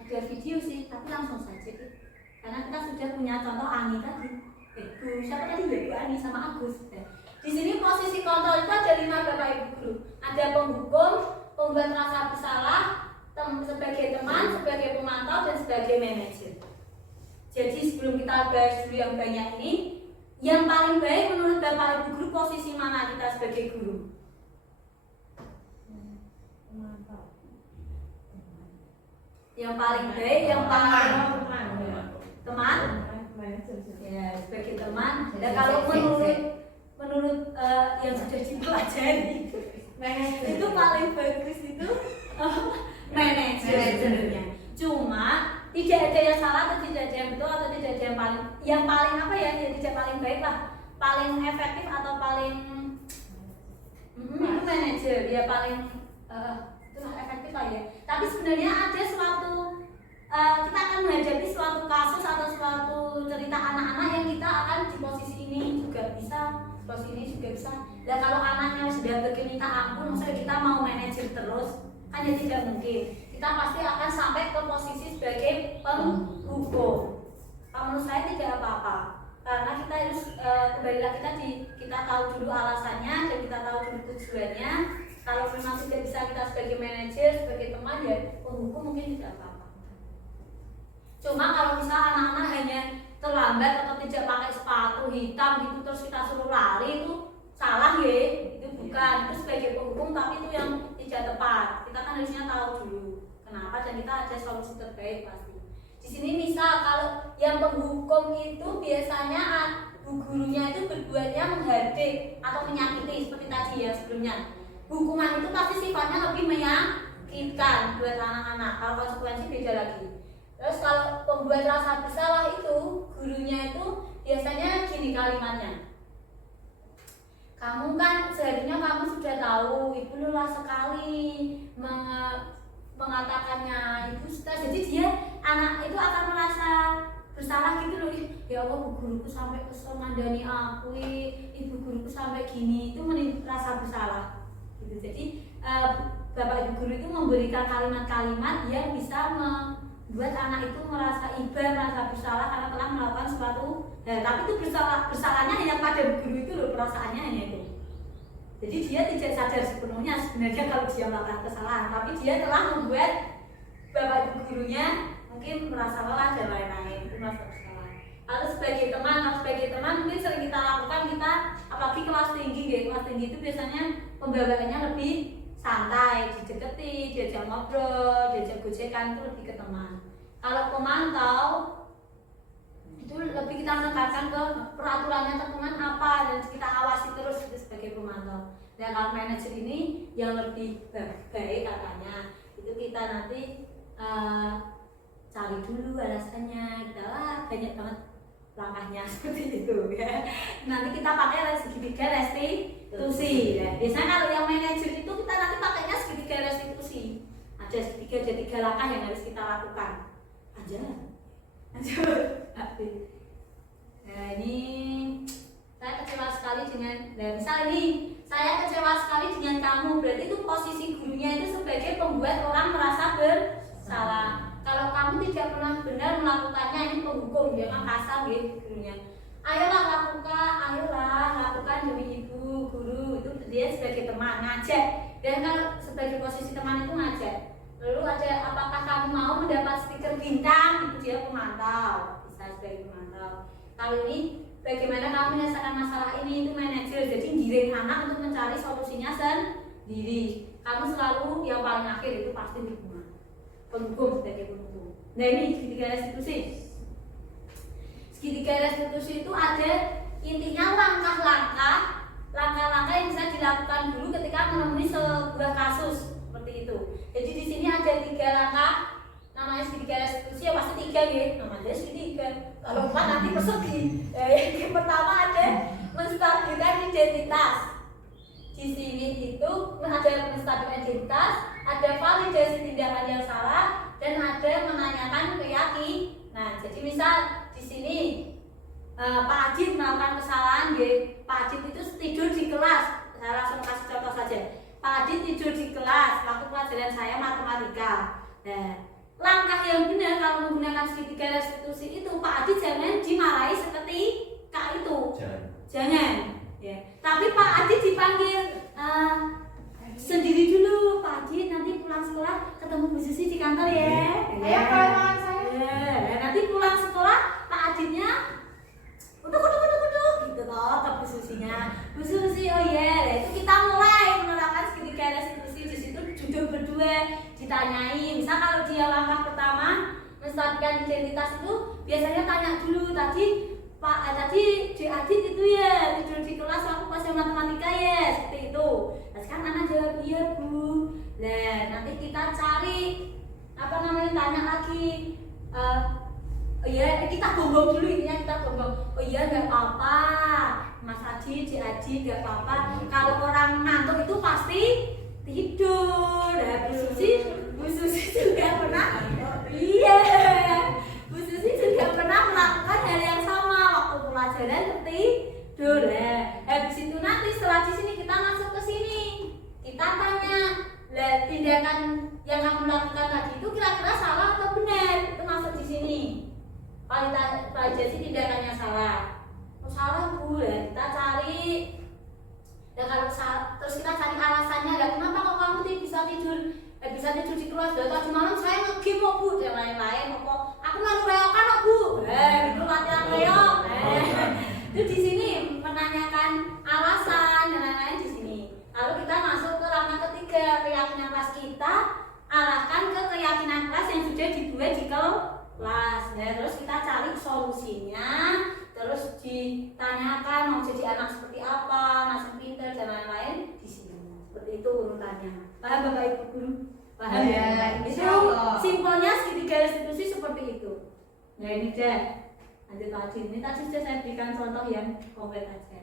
video sih, tapi langsung saja karena kita sudah punya contoh Ani tadi. Bu, siapa tadi Bu Ani sama Agus. Nah, di sini posisi kontrol itu ada 5 Bapak Ibu guru. Ada penghukum, pembuat rasa bersalah, sebagai teman, sebagai pemantau, dan sebagai manajer. Jadi sebelum kita bahas dulu yang banyak ini, yang paling baik menurut Bapak Ibu guru posisi mana kita sebagai guru? Yang paling baik, yang paling teman, ya sebagai teman. Dan kalau menurut yang sudah dipelajari, itu paling bagus itu manajernya. Cuma tidak ada yang salah atau tidak ada yang betul atau tidak ada yang paling apa ya, yang tidak paling baik lah, paling efektif atau paling itu manajer dia paling itu efektif lah ya. Tapi sebenarnya ada suatu kita akan menghadapi suatu kasus atau suatu cerita anak-anak yang kita akan di posisi ini juga bisa, posisi ini juga bisa. Dan kalau anaknya sudah minta ampun, maksudnya kita mau manajer terus, kan ya tidak mungkin. Kita pasti akan sampai ke posisi sebagai penghukum. Kalau menurut saya tidak apa-apa, karena kita harus kembali lagi tadi, kita tahu dulu alasannya dan kita tahu dulu tujuannya. Kalau memang tidak bisa kita sebagai manajer, sebagai teman, ya penghukum mungkin tidak apa-apa. Cuma kalau misalnya anak-anak hanya terlambat atau tidak pakai sepatu hitam gitu terus kita suruh lari, itu salah ya, itu bukan, itu sebagai penghukum tapi itu yang tidak tepat. Kita kan harusnya tahu dulu kenapa dan kita ada solusi terbaik pasti. Di sini misal kalau yang penghukum itu biasanya bu gurunya itu berbuatnya menghardik atau menyakiti seperti tadi ya sebelumnya. Hukuman itu pasti sifatnya lebih menyakitkan buat anak-anak. Kalau konsekuensi beda lagi. Terus kalau pembuat rasa bersalah itu gurunya itu biasanya gini kalimatnya. Kamu kan seharusnya kamu sudah tahu, ibu lelah sekali mengatakannya, ibu sudah. Jadi dia anak itu akan merasa bersalah gitu loh. Ya Allah, bu guruku sampai kesel ngandani aku, ibu guruku sampai gini, itu merasa bersalah gitu. Jadi bapak ibu guru itu memberikan kalimat-kalimat yang bisa membuat anak itu merasa iba, merasa bersalah karena telah melakukan suatu. Tapi itu bersalahnya hanya pada bu guru itu loh, perasaannya hanya itu. Jadi dia tidak sadar sepenuhnya sebenarnya kalau dia melakukan kesalahan, tapi dia telah membuat bapak ibu gurunya mungkin merasa lelah dan lain-lain, itu merasa bersalah. Lalu sebagai teman mungkin sering kita lakukan, kita apalagi kelas tinggi ya, kelas tinggi itu biasanya pembawaannya lebih santai, dideketi, diajak ngobrol, diajak gojekan, itu lebih ke teman. Kalau pemantau itu lebih kita menekankan ke peraturannya teman apa dan kita awasi terus itu sebagai pemantau. Dan kalau manajer ini yang lebih baik katanya itu kita nanti cari dulu alasannya, kita banyak banget langkahnya seperti itu ya. Nanti kita pakai segitiga restitusi ya. Biasanya kalau yang manajer itu kita nanti pakainya segitiga restitusi. Ada segitiga, ada 3 langkah yang harus kita lakukan aja. Nah ini saya kecewa sekali dengan, nah misal ini saya kecewa sekali dengan kamu, berarti itu posisi gurunya itu sebagai pembuat orang merasa bersalah. Kalau kamu tidak pernah benar melakukannya, ini penghukum, dia kan kasar gitu gurunya. Ayolah lakukan demi ibu, guru, itu dia sebagai teman, ngajak. Dan kalau sebagai posisi teman itu ngajak. Lalu ada, apakah kamu mau mendapat stiker bintang? Itu dia pemantau, bisa sebagai pemantau. Kali ini bagaimana kamu menyelesaikan masalah ini, itu manajer. Jadi giring anak untuk mencari solusinya sendiri. Kamu selalu yang paling akhir, itu pasti hukuman. Penghukum sebagai penghukum. Nah ini segitiga restitusi. Segitiga restitusi itu ada intinya langkah-langkah yang bisa dilakukan dulu ketika menemui sebuah kasus seperti itu. Jadi di sini ada 3 langkah, namanya segitiga restitusi, ya pasti 3 gitu. Namanya segitiga. Kalau 4 nanti persegi. Yang pertama ada menstabilkan identitas. Di sini itu ada menstabilkan identitas, ada validasi tindakan yang salah, dan ada menanyakan keyakinan. Jadi misal di sini Pak Ajit melakukan kesalahan, Pak Ajit itu tidur di kelas. Saya langsung kasih contoh saja. Pak Ajit tidur di kelas waktu pelajaran saya matematika. Nah, langkah yang benar kalau menggunakan segitiga restitusi itu, Pak Ajit jangan dimarahi seperti Kak itu. Jangan. Ya. Tapi Pak Ajit dipanggil sendiri dulu. Pak Ajit nanti pulang sekolah ketemu Bu Susi di kantor ya. Ayo kawan saya. Ya. Nanti pulang sekolah Pak Ajitnya kudu gitu toh ke Bu Susinya. Bu Susi, oh iya, itu kita mulai menerapkan segitiga restitusi. Di situ duduk berdua, ditanyain. Misal kalau dia langkah pertama menstabilkan identitas itu biasanya tanya dulu, tadi Dek Adit itu ya tidur di kelas waktu pas matematika ya, seperti itu. Nah sekarang anak jawab iya Bu. Nah nanti kita cari tanya lagi. Iya, kita gonggong dulu, intinya kita gonggong. Oh iya, nggak apa-apa, Mas Aji, Cik Aji, nggak apa-apa. Kalau orang ngantuk itu pasti tidur. Nah, Bu Susi juga pernah. Iya, Bu Susi juga pernah melakukan hal yang sama waktu pelajaran tidur. Nah, habis itu nanti setelah di sini kita masuk ke sini, kita tanya, lah tindakan yang kamu lakukan tadi itu kira-kira salah atau benar? Itu masuk di sini. Validasi tindakannya salah. Oh salah Bu, ya kita cari. Dan kalau terus kita cari alasannya, dan kenapa kok kamu bisa tidur di kelas? Dan tadi malam saya nge-game kok Bu, dan lain-lain. Kok aku nggak reokan kok Bu? Itu latihan reok. Itu di sini menanyakan alasan dan lain-lain di sini. Lalu kita masuk ke langkah ketiga, keyakinan kelas kita arahkan ke keyakinan kelas yang sudah dibuat di kelas. Nah, terus kita cari solusinya, terus ditanyakan mau jadi anak seperti apa, anak pintar dan lain-lain di sini. Seperti itu urutannya. Paham Bapak Ibu Guru? Paham ya? Itu simpelnya segitiga restitusi seperti itu. Nah ini deh, lanjut lagi. Ini tadi sudah saya berikan contoh yang konkret aja.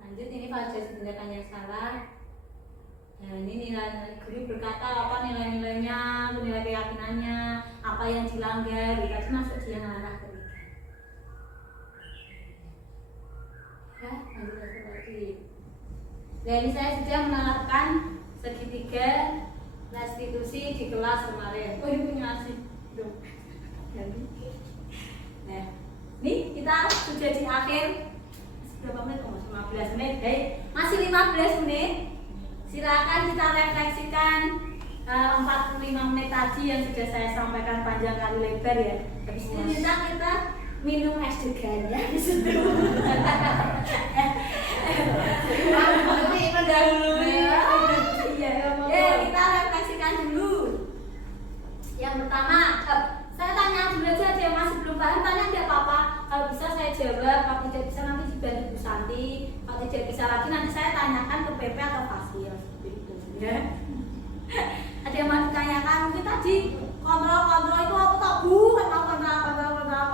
Lanjut, ini validasi tindakan yang salah. Nah ini nilai guru berkata apa nilai-nilainya, nilai keyakinannya, apa yang dilanggar, dikasih masuk dia ngarah ketiga. Ya, lanjut lagi. Nah ini saya sudah menerapkan segitiga restitusi di kelas kemarin. Oh ini punya asik. Nah, ini kita sudah di akhir. Berapa menit? Oh, 15 menit. Hey, masih 15 menit. Silakan kita refleksikan 45 menit tadi yang sudah saya sampaikan panjang kali lebar ya. Habis ini kita minum es degan ya di situ. Ya, kita refleksikan dulu. Yang pertama, saya tanya dulu aja, ada yang masih belum paham tanya tidak apa-apa. Kalau bisa saya jawab, kalau tidak bisa nanti dibantu Bu Santi. Kalau tidak bisa lagi nanti saya tanyakan ke PP atau Fasil gitu ya. Ada yang mau ditanyakan mungkin tadi kontrol itu aku tak Bu, kontrol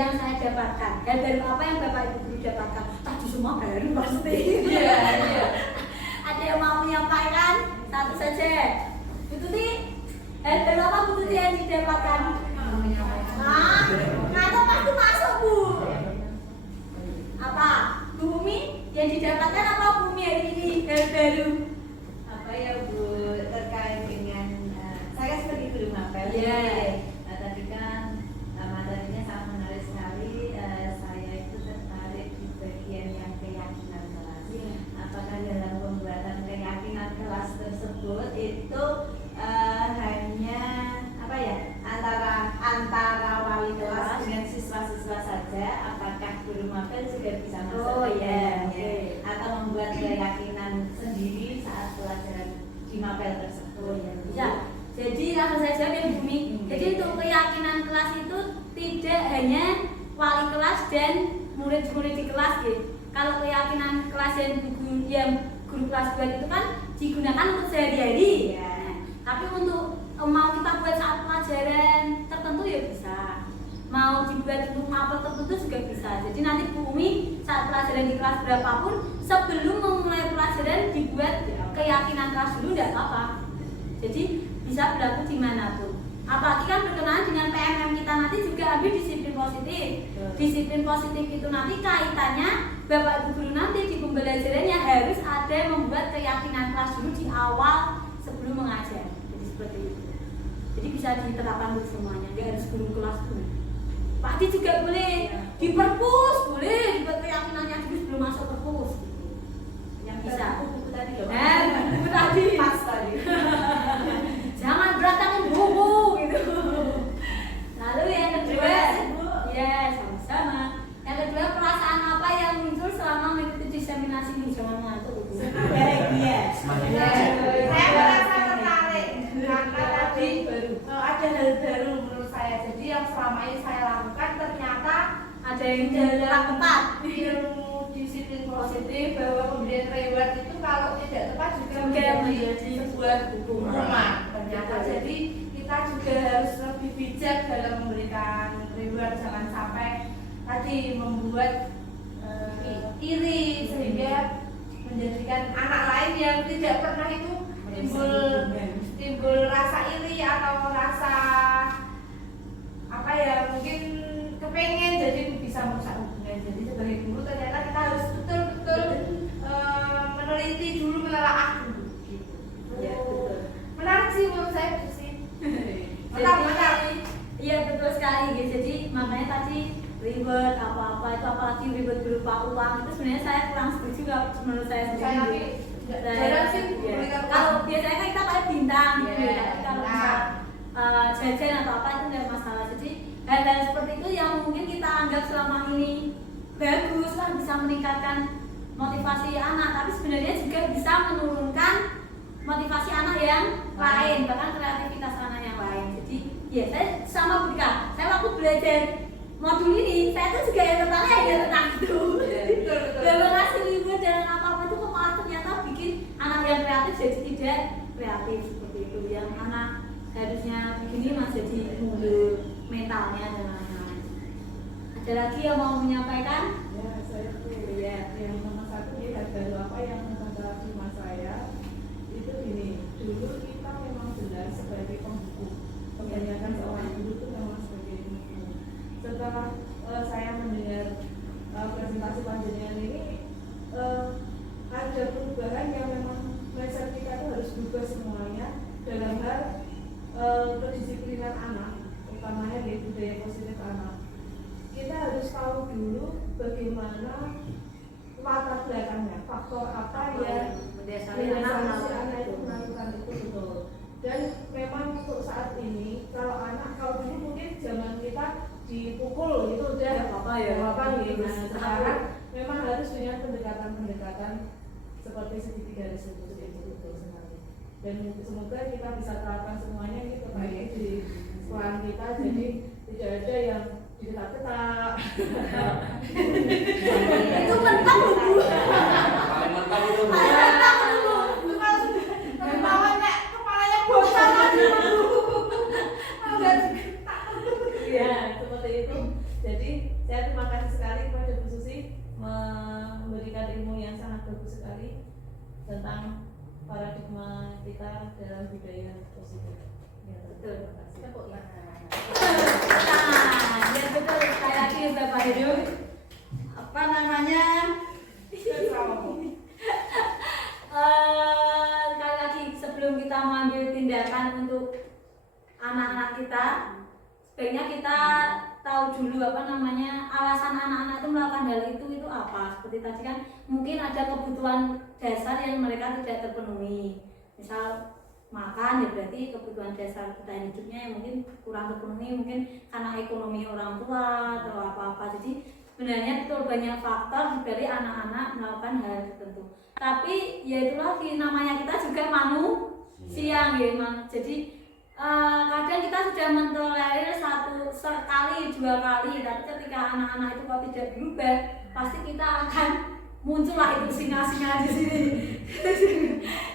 yang saya dapatkan. Dan baru apa yang Bapak Ibu guru dapatkan? Tadi semua baru pasti. Iya, iya. Ada yang mau menyampaikan? Satu saja. Bu Tuti, baru apa Bu Tuti yang didapatkan? Nah, nggak pasti masuk Bu. Apa? Bu Umi yang didapatkan apa Bu Umi hari ini? Baru. Apa ya Bu, terkait dengan saya sebagai guru mapel. Iya. Tadi kan materinya sangat menarik sekali. Saya itu tertarik di bagian yang keyakinan kelas. Apakah dalam pembuatan keyakinan kelas tersebut itu hanya apa ya, antara wali kelas dengan siswa-siswa saja? Apakah guru mapel juga bisa masuk Oh, ke iya. dalamnya? Atau membuat keyakinan sendiri saat pelajaran di mapel tersebut? Oh iya, bisa. Jadi langsung saja ya Bumi. Jadi untuk keyakinan kelas itu tidak hanya wali kelas dan murid-murid di kelas gitu. Kalau keyakinan kelas yang guru kelas buat itu kan digunakan untuk sehari-hari. Ya. Nah, tapi untuk mau kita buat saat pelajaran tertentu ya bisa. Mau dibuat untuk mapel tertentu juga bisa. Jadi nanti Bu Umi saat pelajaran di kelas berapapun sebelum memulai pelajaran dibuat keyakinan kelas dulu tidak apa-apa. Jadi bisa berlaku dimanapun. Apalagi kan berkenaan dengan PMM kita nanti juga ambil disiplin positif. Disiplin positif itu nanti kaitannya Bapak Ibu guru nanti di pembelajarannya harus ada membuat keyakinan kelas dulu di awal sebelum mengajar. Jadi seperti itu. Jadi bisa diterapkan untuk semuanya. Dia harus guru kelas dulu. Pasti juga boleh di perpus, boleh dibuat keyakinannya dulu sebelum masuk perpus. Yang Bisa. buku tadi loh. Buku tadi. Pas tadi. Jangan berantakin buku gitu. Lalu yang kedua, ya sama-sama. Yang kedua, perasaan apa yang muncul selama mengikuti diseminasi ini? Jangan ngantuk Bu. Bahagia. Saya merasa tertarik karena tadi ada hal baru menurut saya. Jadi yang selama ini saya lakukan ternyata Ada yang jalan tepat. ilmu disiplin positif bahwa pemberian reward itu kalau tidak tepat juga menjadi sebuah hukuman. Ternyata jadi kita juga harus lebih bijak dalam memberikan reward, jangan sampai tadi membuat iri sehingga menjadikan anak lain yang tidak pernah itu timbul rasa iri atau rasa apa ya, mungkin kepengen jadi bisa merusak hubungan. Jadi sebagai guru ternyata kita harus betul-betul meneliti dulu, menelaah dulu gitu. Ya, betul. Menarik sih menurut saya itu sih. Jadi, iya betul sekali gitu. Jadi makanya tadi reward apa-apa itu, apalagi reward berupa uang itu sebenarnya saya kurang setuju menurut saya sendiri. Saya lagi jarang sih Iya. memberikan Kalau biasanya kan kita pakai bintang gitu ya. Iya, Tapi kalau bintang. misal jajan atau apa itu tidak masalah. Jadi hal-hal seperti itu yang mungkin kita anggap selama ini bagus lah, bisa meningkatkan motivasi anak, tapi sebenarnya juga bisa menurunkan motivasi anak yang lain, bahkan kreativitas anak yang lain. Jadi ya saya sama Budika, saya waktu belajar modul ini saya tuh juga yang tertarik ya tentang itu. Gak ngasih libur dan apa-apa itu kok malah ternyata bikin anak yang kreatif jadi tidak kreatif seperti itu. Yang anak harusnya begini mas jadi mundur mentalnya dan lain-lain. Ada lagi yang mau menyampaikan? Ya, saya tuh ya, yang nomor satu ya baru apa yang kata cuma saya itu gini, dulu kita memang benar sebagai pembuku, kebanyakan seorang guru itu memang sebagai pembuku. Setelah saya mendengar presentasi panjenengan ini, ada perubahan yang memang mindset kita itu harus berubah semuanya dalam hal kedisiplinan anak, utamanya di budaya positif anak. Kita harus tahu dulu bagaimana latar belakangnya, faktor apa yang Mendasari mendasari si anak anak itu melakukan itu betul. Dan memang untuk saat ini, kalau dulu mungkin zaman kita dipukul gitu udah Ya, apa ya? apa gitu. Nah, Sekarang memang harus dengan pendekatan-pendekatan seperti segitiga disebut itu betul sekali. Dan semoga kita bisa terapkan semuanya gitu baik di sekolah kita, jadi tidak ada yang diketak-ketak. itu mentah loh Bu. Paling mantap itu Bu. Mentah dulu. Itu kalau sudah ketahuan nek kepalanya bocor lagi. Ya seperti itu. Jadi tentang paradigma kita dalam budaya positif. Ya, Betul. terima kasih. Tepuk tangan. Nah, ya betul. Sekali lagi Bapak Ibu. Apa namanya? Sekali lagi sebelum kita mengambil tindakan untuk anak-anak kita, sebaiknya kita tahu dulu apa namanya alasan anak-anak itu melakukan hal itu apa. Seperti tadi kan mungkin ada kebutuhan dasar yang mereka tidak terpenuhi. Misal makan, ya berarti kebutuhan dasar bertahan hidupnya yang mungkin kurang terpenuhi, mungkin karena ekonomi orang tua atau apa-apa. Jadi sebenarnya betul banyak faktor dibalik anak-anak melakukan hal tertentu. Tapi ya itulah namanya kita juga manusia ya. Jadi kadang kita sudah mentolerir sekali, 2 kali, tapi ketika anak-anak itu kalau tidak berubah, pasti kita akan muncullah itu singa-singa di sini.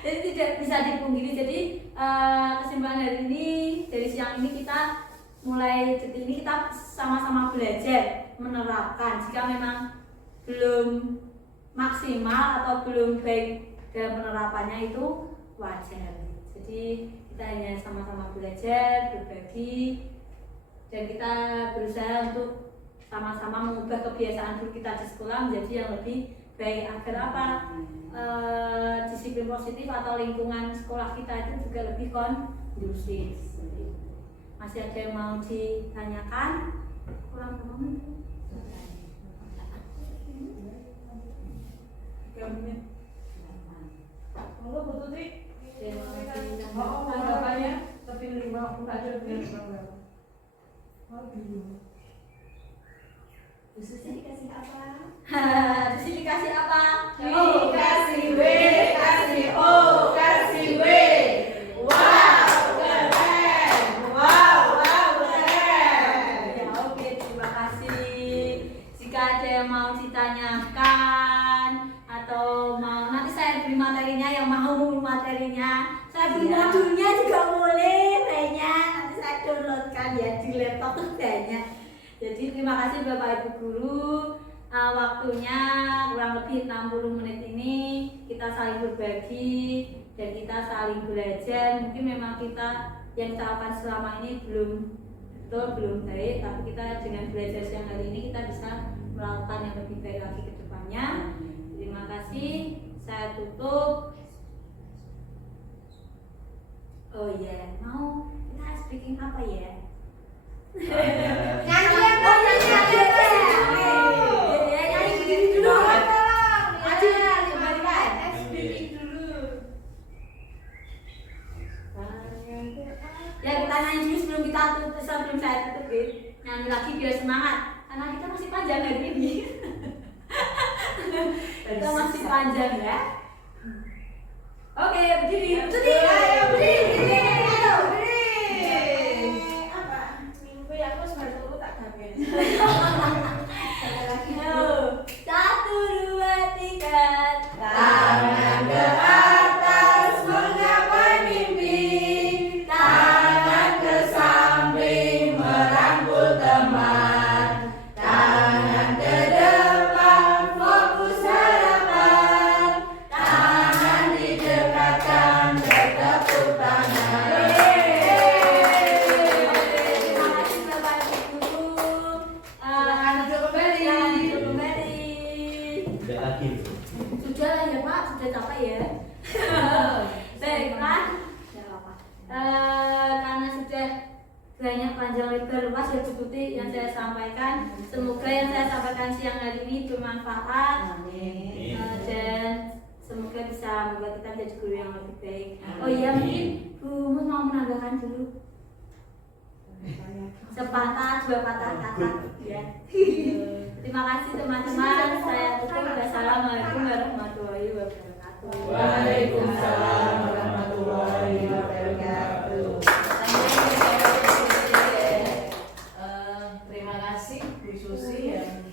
Jadi tidak bisa dipungkiri. Jadi kesimpulan hari ini, dari siang ini kita mulai detik ini kita sama-sama belajar menerapkan. Jika memang belum maksimal atau belum baik dalam penerapannya itu wajar. Jadi kita hanya sama-sama belajar, berbagi, dan kita berusaha untuk sama-sama mengubah kebiasaan buruk kita di sekolah menjadi yang lebih baik agar apa disiplin positif atau lingkungan sekolah kita itu juga lebih kondusif. Masih ada yang mau ditanyakan? Kurang ngomong? 3 menit. Monggo Bu Tuti. Oh, tanggapannya lebih 5 ada lebih 5. Oh, gitu. Bu Susi dikasih apa? Di sini kasih apa? Kasih W, kasih O, kasih W. Wow, keren. Wow, keren. Ya, oke, terima kasih. Jika ada yang mau ditanyakan atau mau nanti saya beri materinya, yang mau materinya, saya beri modulnya juga boleh, banyak. Nanti saya downloadkan ya di laptop tuh banyak. Jadi terima kasih Bapak Ibu Guru, waktunya kurang lebih 60 menit ini kita saling berbagi dan kita saling belajar. Mungkin memang kita yang kita lakukan selama ini belum baik, tapi kita dengan belajar siang hari ini kita bisa melakukan yang lebih baik lagi ke depannya. Terima kasih, saya tutup. Oh iya, mau kita speaking apa ya? Nyanyi dulu. Ya kita nyanyi dulu sebelum saya tutup ya. Nyanyi lagi biar semangat karena kita masih panjang hari ini. Kita masih panjang ya. Oke, berdiri. Ayo berdiri. Ayo, 1, 2, 3. Tangan ke atas menggapai mimpi, tangan ke samping merangkul teman, tangan ke depan fokus harapan, tangan didekatkan bertepuk tangan. Terima kasih Bapak Ibu Guru. Silakan duduk kembali. Udah lagi. Sudah lah ya Pak, sudah capek ya. Baiklah, karena sudah banyak panjang lebar luas ya Bu Tuti yang saya sampaikan. Semoga yang saya sampaikan siang hari ini bermanfaat. Dan semoga bisa membuat kita menjadi guru yang lebih baik. Oh iya, mungkin Bu Mus mau menambahkan dulu sepatah 2 patah kata ya. Terima kasih teman-teman. Saya tutup. Wassalamualaikum warahmatullahi wabarakatuh. Waalaikumsalam warahmatullahi wabarakatuh. Terima kasih Bu Susi yang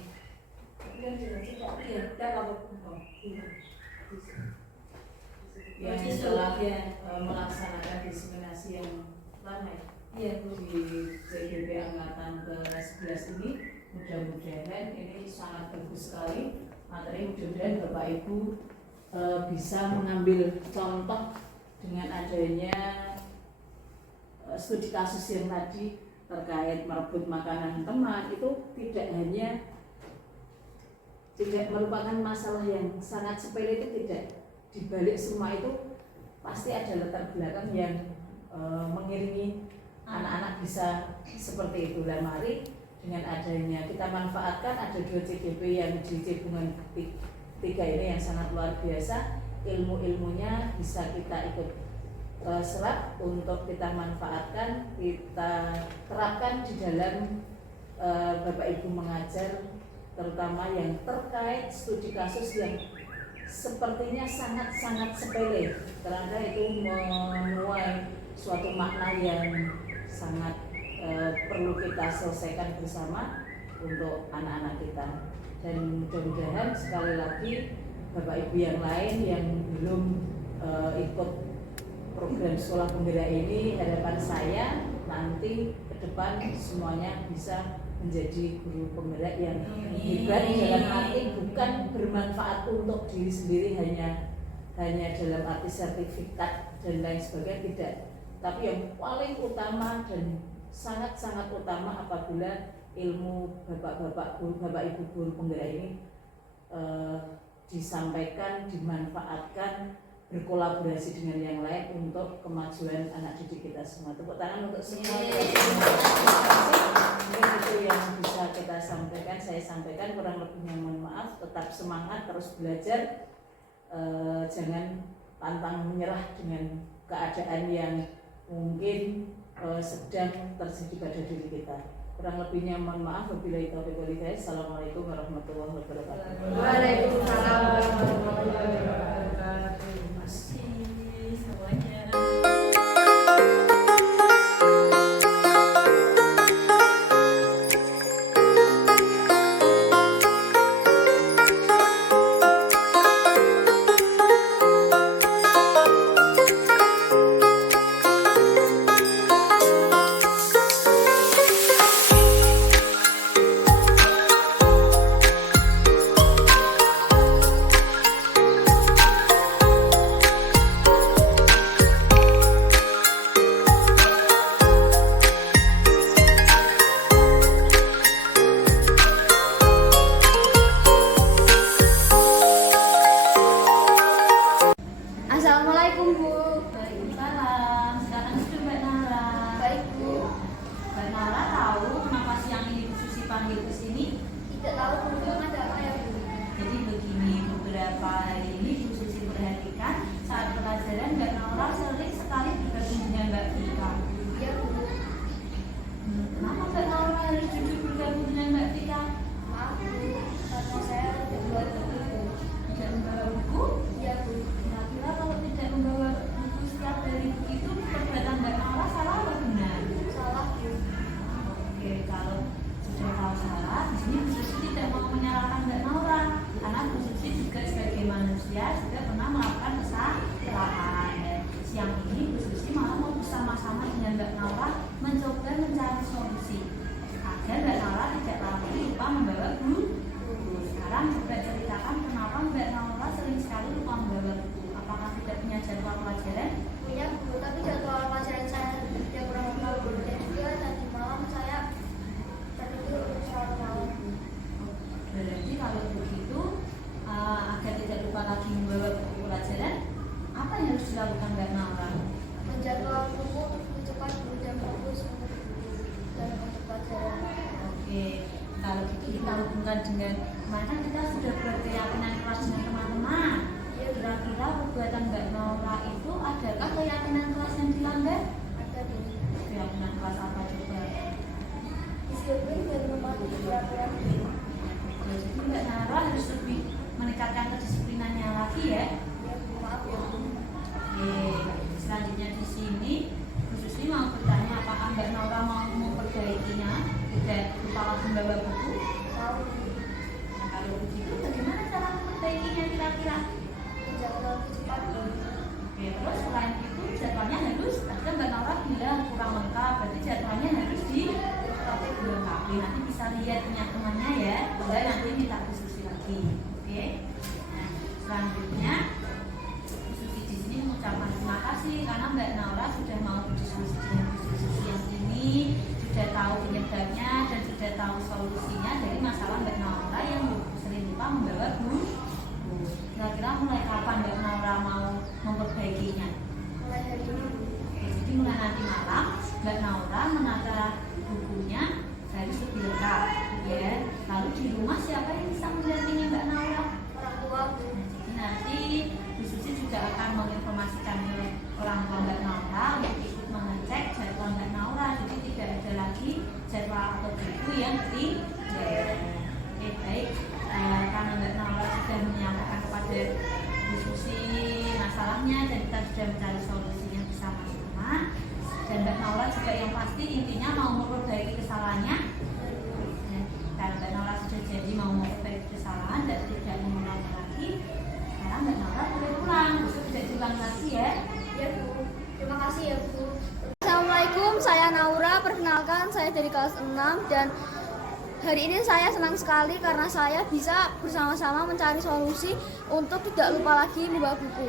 telah melaksanakan diseminasi yang lama ya di CGP Angkatan ke-11 ini. Mudah-mudahan ini sangat bagus sekali materi. Mudah-mudahan Bapak Ibu bisa mengambil contoh dengan adanya studi kasus yang tadi terkait merebut makanan teman. Itu tidak merupakan masalah yang sangat sepele, itu tidak. Di balik semua itu pasti ada latar belakang yang mengiringi anak-anak bisa seperti itu. Dan mari dengan adanya kita manfaatkan ada 2 CGP yang di cekungan ketiga ini yang sangat luar biasa, ilmu-ilmunya bisa kita ikut serap untuk kita manfaatkan, kita terapkan di dalam Bapak Ibu mengajar, terutama yang terkait studi kasus yang sepertinya sangat-sangat sepele, ternyata itu menuai suatu makna yang sangat perlu kita selesaikan bersama untuk anak-anak kita. Dan mudah-mudahan sekali lagi Bapak Ibu yang lain yang belum ikut program sekolah penggerak ini, harapan saya nanti ke depan semuanya bisa menjadi guru penggerak yang hebat, dalam arti bukan bermanfaat untuk diri sendiri hanya dalam arti sertifikat dan lain sebagainya, tidak, tapi yang paling utama dan sangat-sangat utama apabila ilmu bapak ibu guru penggerak ini disampaikan, dimanfaatkan, berkolaborasi dengan yang lain untuk kemajuan anak didik kita semua. Tepuk tangan untuk semua. Mungkin itu yang bisa kita sampaikan. Saya sampaikan, kurang lebihnya mohon maaf. Tetap semangat, terus belajar. Jangan pantang menyerah dengan keadaan yang mungkin sedang terjadi pada diri kita. Kurang lebihnya mohon maaf. Wabillahi taufiq wal hidayah. Assalamualaikum warahmatullahi wabarakatuh. Waalaikumsalam warahmatullahi wabarakatuh. Terima kasih semuanya. Assalamualaikum Bu. Waalaikumsalam. Silakan duduk Mbak Nara. Baik Bu. Mbak Nara tahu kenapa siang ini Bu Susi panggil ke sini? Tidak tahu Bu, ada apa ya Bu? Jadi begini, beberapa hari ini Bu Susi perhatikan saat pelajaran Mbak Nora sering sekali bergabung dengan Mbak Vika. Iya Bu. Kenapa Mbak Nora harus duduk bergabung dengan Mbak Vika? Maaf Bu, karena saya tidak buat buku. Tidak membawa buku? Iya Bu. Kira-kira kalau tidak membawa buku setiap hari begitu, perbuatan Mbak Nora salah atau benar? Salah Bu. Oke, kalau sudah tahu salah, di sini Bu Susi tidak mau menyalahkan Mbak Nora, karena Bu Susi juga sebagai manusia juga pernah melakukan kesalahan. Dan siang ini Bu Susi malah mau bersama-sama dengan Mbak Nora mencoba mencari solusi agar Mbak Nora tidak lagi lupa membawa buku. Sekarang coba ceritakan kenapa Mbak Nora sering sekali lupa membawa buku. Apakah tidak punya jadwal pelajaran? Punya Bu, tapi jadwal pelajaran saya yang kurang tahu. Dan juga tadi malam saya tertidur sholat malam Bu. Berarti kalau begitu agar tidak lupa lagi membawa buku pelajaran, apa yang harus dilakukan Mbak Nora? Menjadwal buku untuk cepat Bu dan fokus untuk buku dan untuk pelajaran. Oke, kalau gitu kita hubungkan dengan kemarin kan kita sudah berkeyakinan keras dengan teman-teman. Kira-kira perbuatan Mbak Nora itu adakah keyakinan keras yang dilanggar? Ada Bu. Keyakinan keras apa coba? Disiplin dan mematuhi peraturan. Jadi Mbak Nora harus lebih meningkatkan kedisiplinannya lagi ya. Ya Bu, maaf ya Bu. Oke, selanjutnya di sini Bu Susi mau bertanya apakah Mbak Nora mau memperbaikinya, tidak lupa lagi membawa buku. Tahu Nah, kalau begitu bagaimana cara memperbaikinya kira-kira? menjadwal cepat Bu. Oke, terus selain itu jadwalnya harus, tadi kan Mbak Nora bilang kurang lengkap, berarti jadwalnya harus dilengkapi. Nanti bisa lihat punya temannya ya, boleh nanti minta diskusi lagi. Oke. Nah, selanjutnya Kira-kira mulai kapan Mbak Naura mau memperbaikinya? Mulai hari ini. Jadi mulai nanti malam Mbak Naura menata bukunya harus lebih lengkap, ya. Lalu di rumah siapa yang bisa mendampingi Mbak Naura? Orang tua. Jadi nanti Bu Susi juga akan menginformasikan ke orang tua Mbak Naura untuk ikut mengecek jadwal Mbak Naura. Jadi tidak ada lagi jadwal atau buku yang ketinggalan. Oke, baik. Karena Mbak Naura sudah menyampaikan kepada Bu Susi masalahnya dan kita sudah mencari solusinya bersama-sama. Dan Mbak Naura juga yang pasti intinya mau memperbaiki kesalahannya. Karena Mbak Naura sudah jadi mau memperbaiki kesalahan dan tidak mengulangi lagi. Sekarang Mbak Naura boleh pulang, besok tidak diulang lagi ya. Ya Bu, terima kasih ya Bu. Assalamualaikum, saya Naura. Perkenalkan, saya dari kelas 6 dan hari ini saya senang sekali karena saya bisa bersama-sama mencari solusi untuk tidak lupa lagi membawa buku.